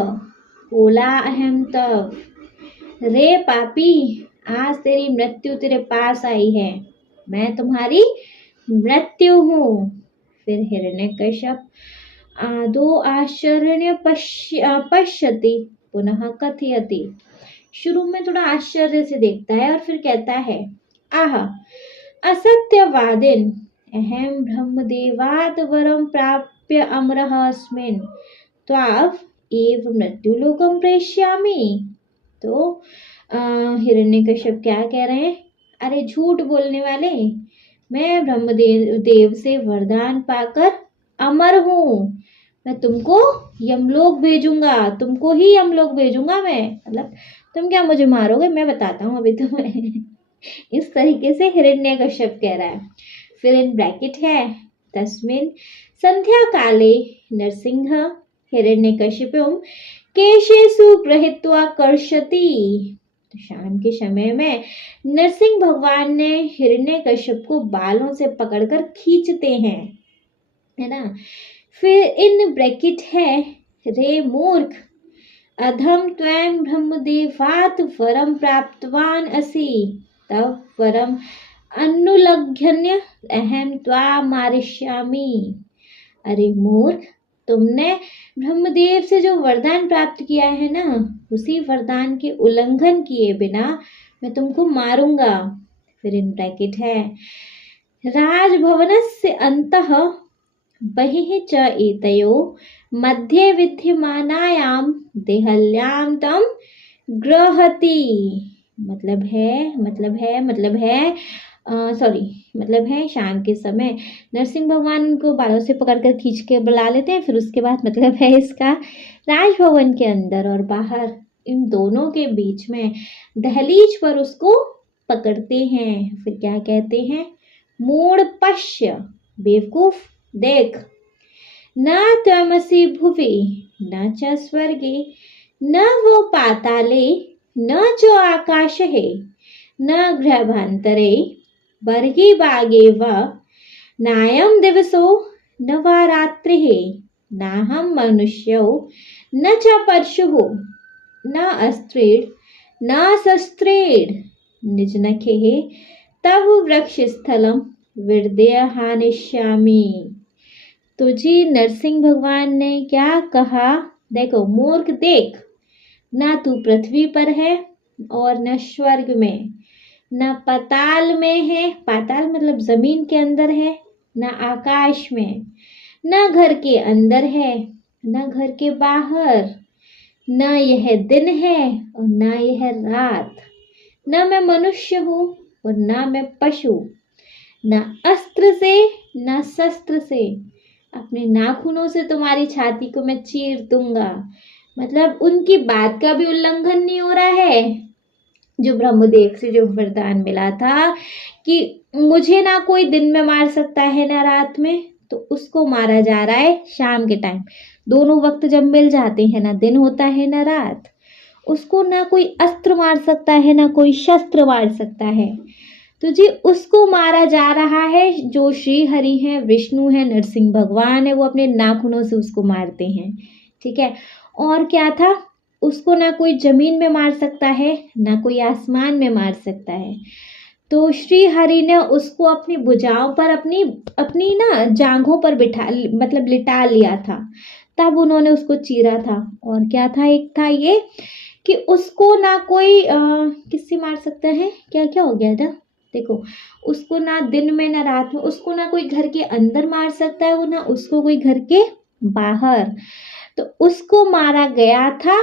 बोला अहम तव, रे पापी आज तेरी मृत्यु तेरे पास आई है, मैं तुम्हारी मृत्यु हूँ। फिर हिरण्यकश्यप आदो आश्चर्य पश्यति पुनः कथयति, शुरू में थोड़ा आश्चर्य से देखता है और फिर कहता है, आह असत्यवादिन अहम ब्रह्मदेवात् वरं प्राप्य अमरः अस्मिन् त्वाव एव मृत्युलोकं प्रेष्यामि। तो हिरण्यकश्यप क्या कह रहे हैं, अरे झूठ बोलने वाले, मैं ब्रह्मदेव से वरदान पाकर अमर हूँ, मैं तुमको यमलोक भेजूंगा, तुमको ही यमलोक भेजूंगा मैं, मतलब तुम क्या मुझे मारोगे, मैं बताता हूँ अभी तुम्हें। इस तरीके से हिरण्यकश्यप कह रहा है। फिर इन ब्रैकेट है, तस्मिन् संध्या काले नरसिंह हिरण्यकशिपुं केशेषु गृहीत्वा कर्षति, तो शाम के समय में नरसिंह भगवान ने हिरण्यकश्यप को बालों से पकड़कर खींचते हैं, है ना। फिर इन ब्रैकेट है, रे मूर्ख अधम त्वं ब्रह्मदेवात् वरं प्राप्तवान असि तव वरम अनुलघ्य अहम त्वा मारिष्यामि। अरे मूर्ख, तुमने ब्रह्मदेव से जो वरदान प्राप्त किया है ना, उसी वरदान के उल्लंघन किए बिना मैं तुमको मारूंगा। फिर इन ब्रैकेट है, राजभवनस्य अंतः बहिः च एतयो मध्ये विद्यमानायां देहल्यां तम गृहति, मतलब है शाम के समय नरसिंह भगवान को बालों से पकड़कर खींच के बुला लेते हैं। फिर उसके बाद मतलब है इसका, राजभवन के अंदर और बाहर इन दोनों के बीच में दहलीज पर उसको पकड़ते हैं। फिर क्या कहते हैं, मूढ़ पश्य, बेवकूफ देख, न त्वमसि भुवि न च स्वर्गे न वो पाताले न च आकाशे न गृहाभ्यन्तरे बर्हि बागे व नायं दिवसो न वा रात्रिः नाहं मनुष्यो न च परशुः न अस्त्रेण न शस्त्रेण निजनखेः तव वृक्षस्थलं विरदय हानिष्यामि। तुझे नरसिंह भगवान ने क्या कहा, देखो मूर्ख देख, ना तू पृथ्वी पर है और न स्वर्ग में, न पाताल में है, पाताल मतलब जमीन के अंदर है, न आकाश में, न घर के अंदर है न घर के बाहर, न यह दिन है और न यह रात, न मैं मनुष्य हूँ और न मैं पशु, न अस्त्र से न शस्त्र से, अपने नाखूनों से तुम्हारी छाती को मैं चीर दूंगा। मतलब उनकी बात का भी उल्लंघन नहीं हो रहा है, जो ब्रह्मदेव से जो वरदान मिला था कि मुझे ना कोई दिन में मार सकता है ना रात में, तो उसको मारा जा रहा है शाम के टाइम। दोनों वक्त जब मिल जाते हैं, ना दिन होता है ना रात, उसको ना कोई अस्त्र मार सकता है ना कोई शस्त्र मार सकता है, तो जी उसको मारा जा रहा है। जो श्री हरि हैं, विष्णु हैं, नरसिंह भगवान है, वो अपने नाखूनों से उसको मारते हैं। ठीक है, और क्या था, उसको ना कोई जमीन में मार सकता है ना कोई आसमान में मार सकता है। तो श्री हरि ने उसको अपनी भुजाओं पर अपनी ना जांघों पर मतलब लिटा लिया था, तब उन्होंने उसको चीरा था। और क्या था, एक था ये कि उसको ना कोई किससे मार सकता है, क्या क्या हो गया था, देखो उसको ना दिन में ना रात में, उसको ना कोई घर के अंदर मार सकता है वो, ना उसको कोई घर के बाहर, तो उसको मारा गया था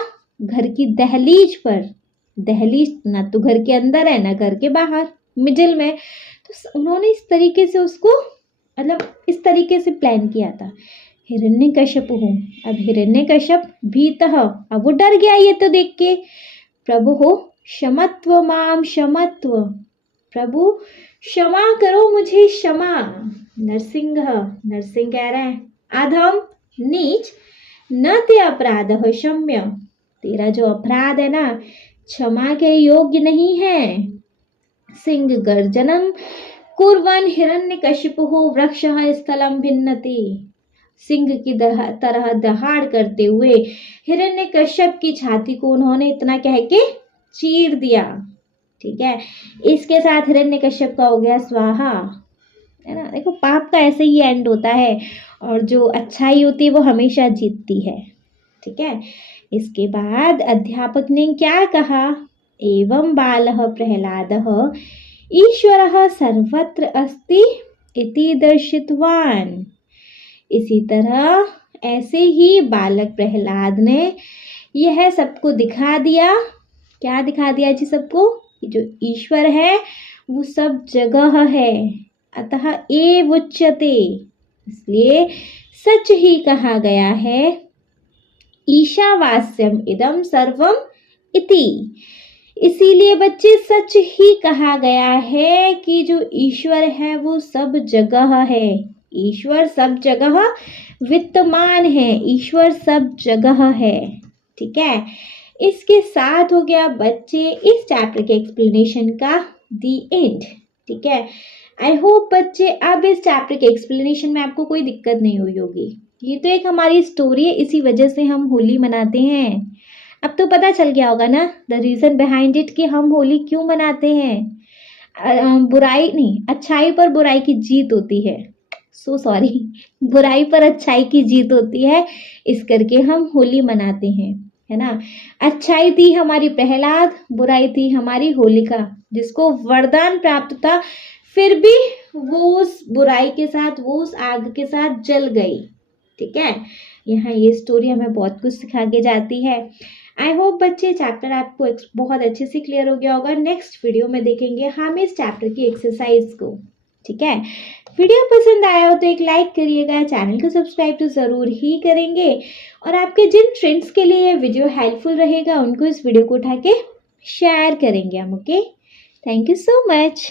घर की दहलीज पर, दहलीज ना तो घर के अंदर है ना घर के बाहर, मिडिल में। तो उन्होंने इस तरीके से उसको मतलब इस तरीके से प्लान किया था। हिरण्यकश्यप हो, अब हिरण्यकश्यप भीतः, अब वो डर गया ये तो देख के। प्रभु हो क्षमत्व माम क्षमत्व, प्रभु क्षमा करो मुझे क्षमा। नरसिंह, नरसिंह कह रहे हैं अधम नीच न ते अपराध क्षम्य, तेरा जो अपराध है ना क्षमा के योग्य नहीं है। सिंह गर्जनम कुर्वन् हिरण्यकशिपुः वृक्षः स्थलं भिन्नति, सिंह की तरह दहाड़ करते हुए हिरण्यकश्यप की छाती को उन्होंने इतना कह के चीर दिया। ठीक है, इसके साथ हिरण्यकश्यप का हो गया स्वाहा, है ना। देखो पाप का ऐसे ही एंड होता है और जो अच्छाई होती है वो हमेशा जीतती है। ठीक है, इसके बाद अध्यापक ने क्या कहा, एवं बालः प्रहलादः ईश्वरः सर्वत्र अस्ति इति दर्शितवान्। इसी तरह ऐसे ही बालक प्रहलाद ने यह सबको दिखा दिया। क्या दिखा दिया जी सबको, जो ईश्वर है वो सब जगह है। अतः एव उच्यते, इसलिए सच ही कहा गया है, ईशावास्यम इदम सर्वम इति। इसीलिए बच्चे सच ही कहा गया है कि जो ईश्वर है वो सब जगह है। ईश्वर सब जगह विद्यमान है, ईश्वर सब जगह है। ठीक है, इसके साथ हो गया बच्चे इस चैप्टर के एक्सप्लेनेशन का दी एंड। ठीक है, आई होप बच्चे अब इस चैप्टर के एक्सप्लेनेशन में आपको कोई दिक्कत नहीं हुई होगी। ये तो एक हमारी स्टोरी है, इसी वजह से हम होली मनाते हैं। अब तो पता चल गया होगा ना द रीज़न बिहाइंड इट कि हम होली क्यों मनाते हैं। बुराई नहीं, अच्छाई पर बुराई की जीत होती है। सॉरी, बुराई पर अच्छाई की जीत होती है, इस करके हम होली मनाते हैं, है ना। अच्छाई थी हमारी प्रहलाद, बुराई थी हमारी होलिका, जिसको वरदान प्राप्त था, फिर भी वो उस बुराई के साथ, वो उस आग के साथ जल गई। ठीक है, यहाँ ये स्टोरी हमें बहुत कुछ सिखा के जाती है। आई होप बच्चे चैप्टर आपको बहुत अच्छे से क्लियर हो गया होगा। नेक्स्ट वीडियो में देखेंगे हम इस चैप्टर की एक्सरसाइज को। ठीक है, वीडियो पसंद आया हो तो एक लाइक करिएगा, चैनल को सब्सक्राइब तो ज़रूर ही करेंगे, और आपके जिन फ्रेंड्स के लिए ये वीडियो हेल्पफुल रहेगा उनको इस वीडियो को उठा के शेयर करेंगे हम। Okay, thank you so much.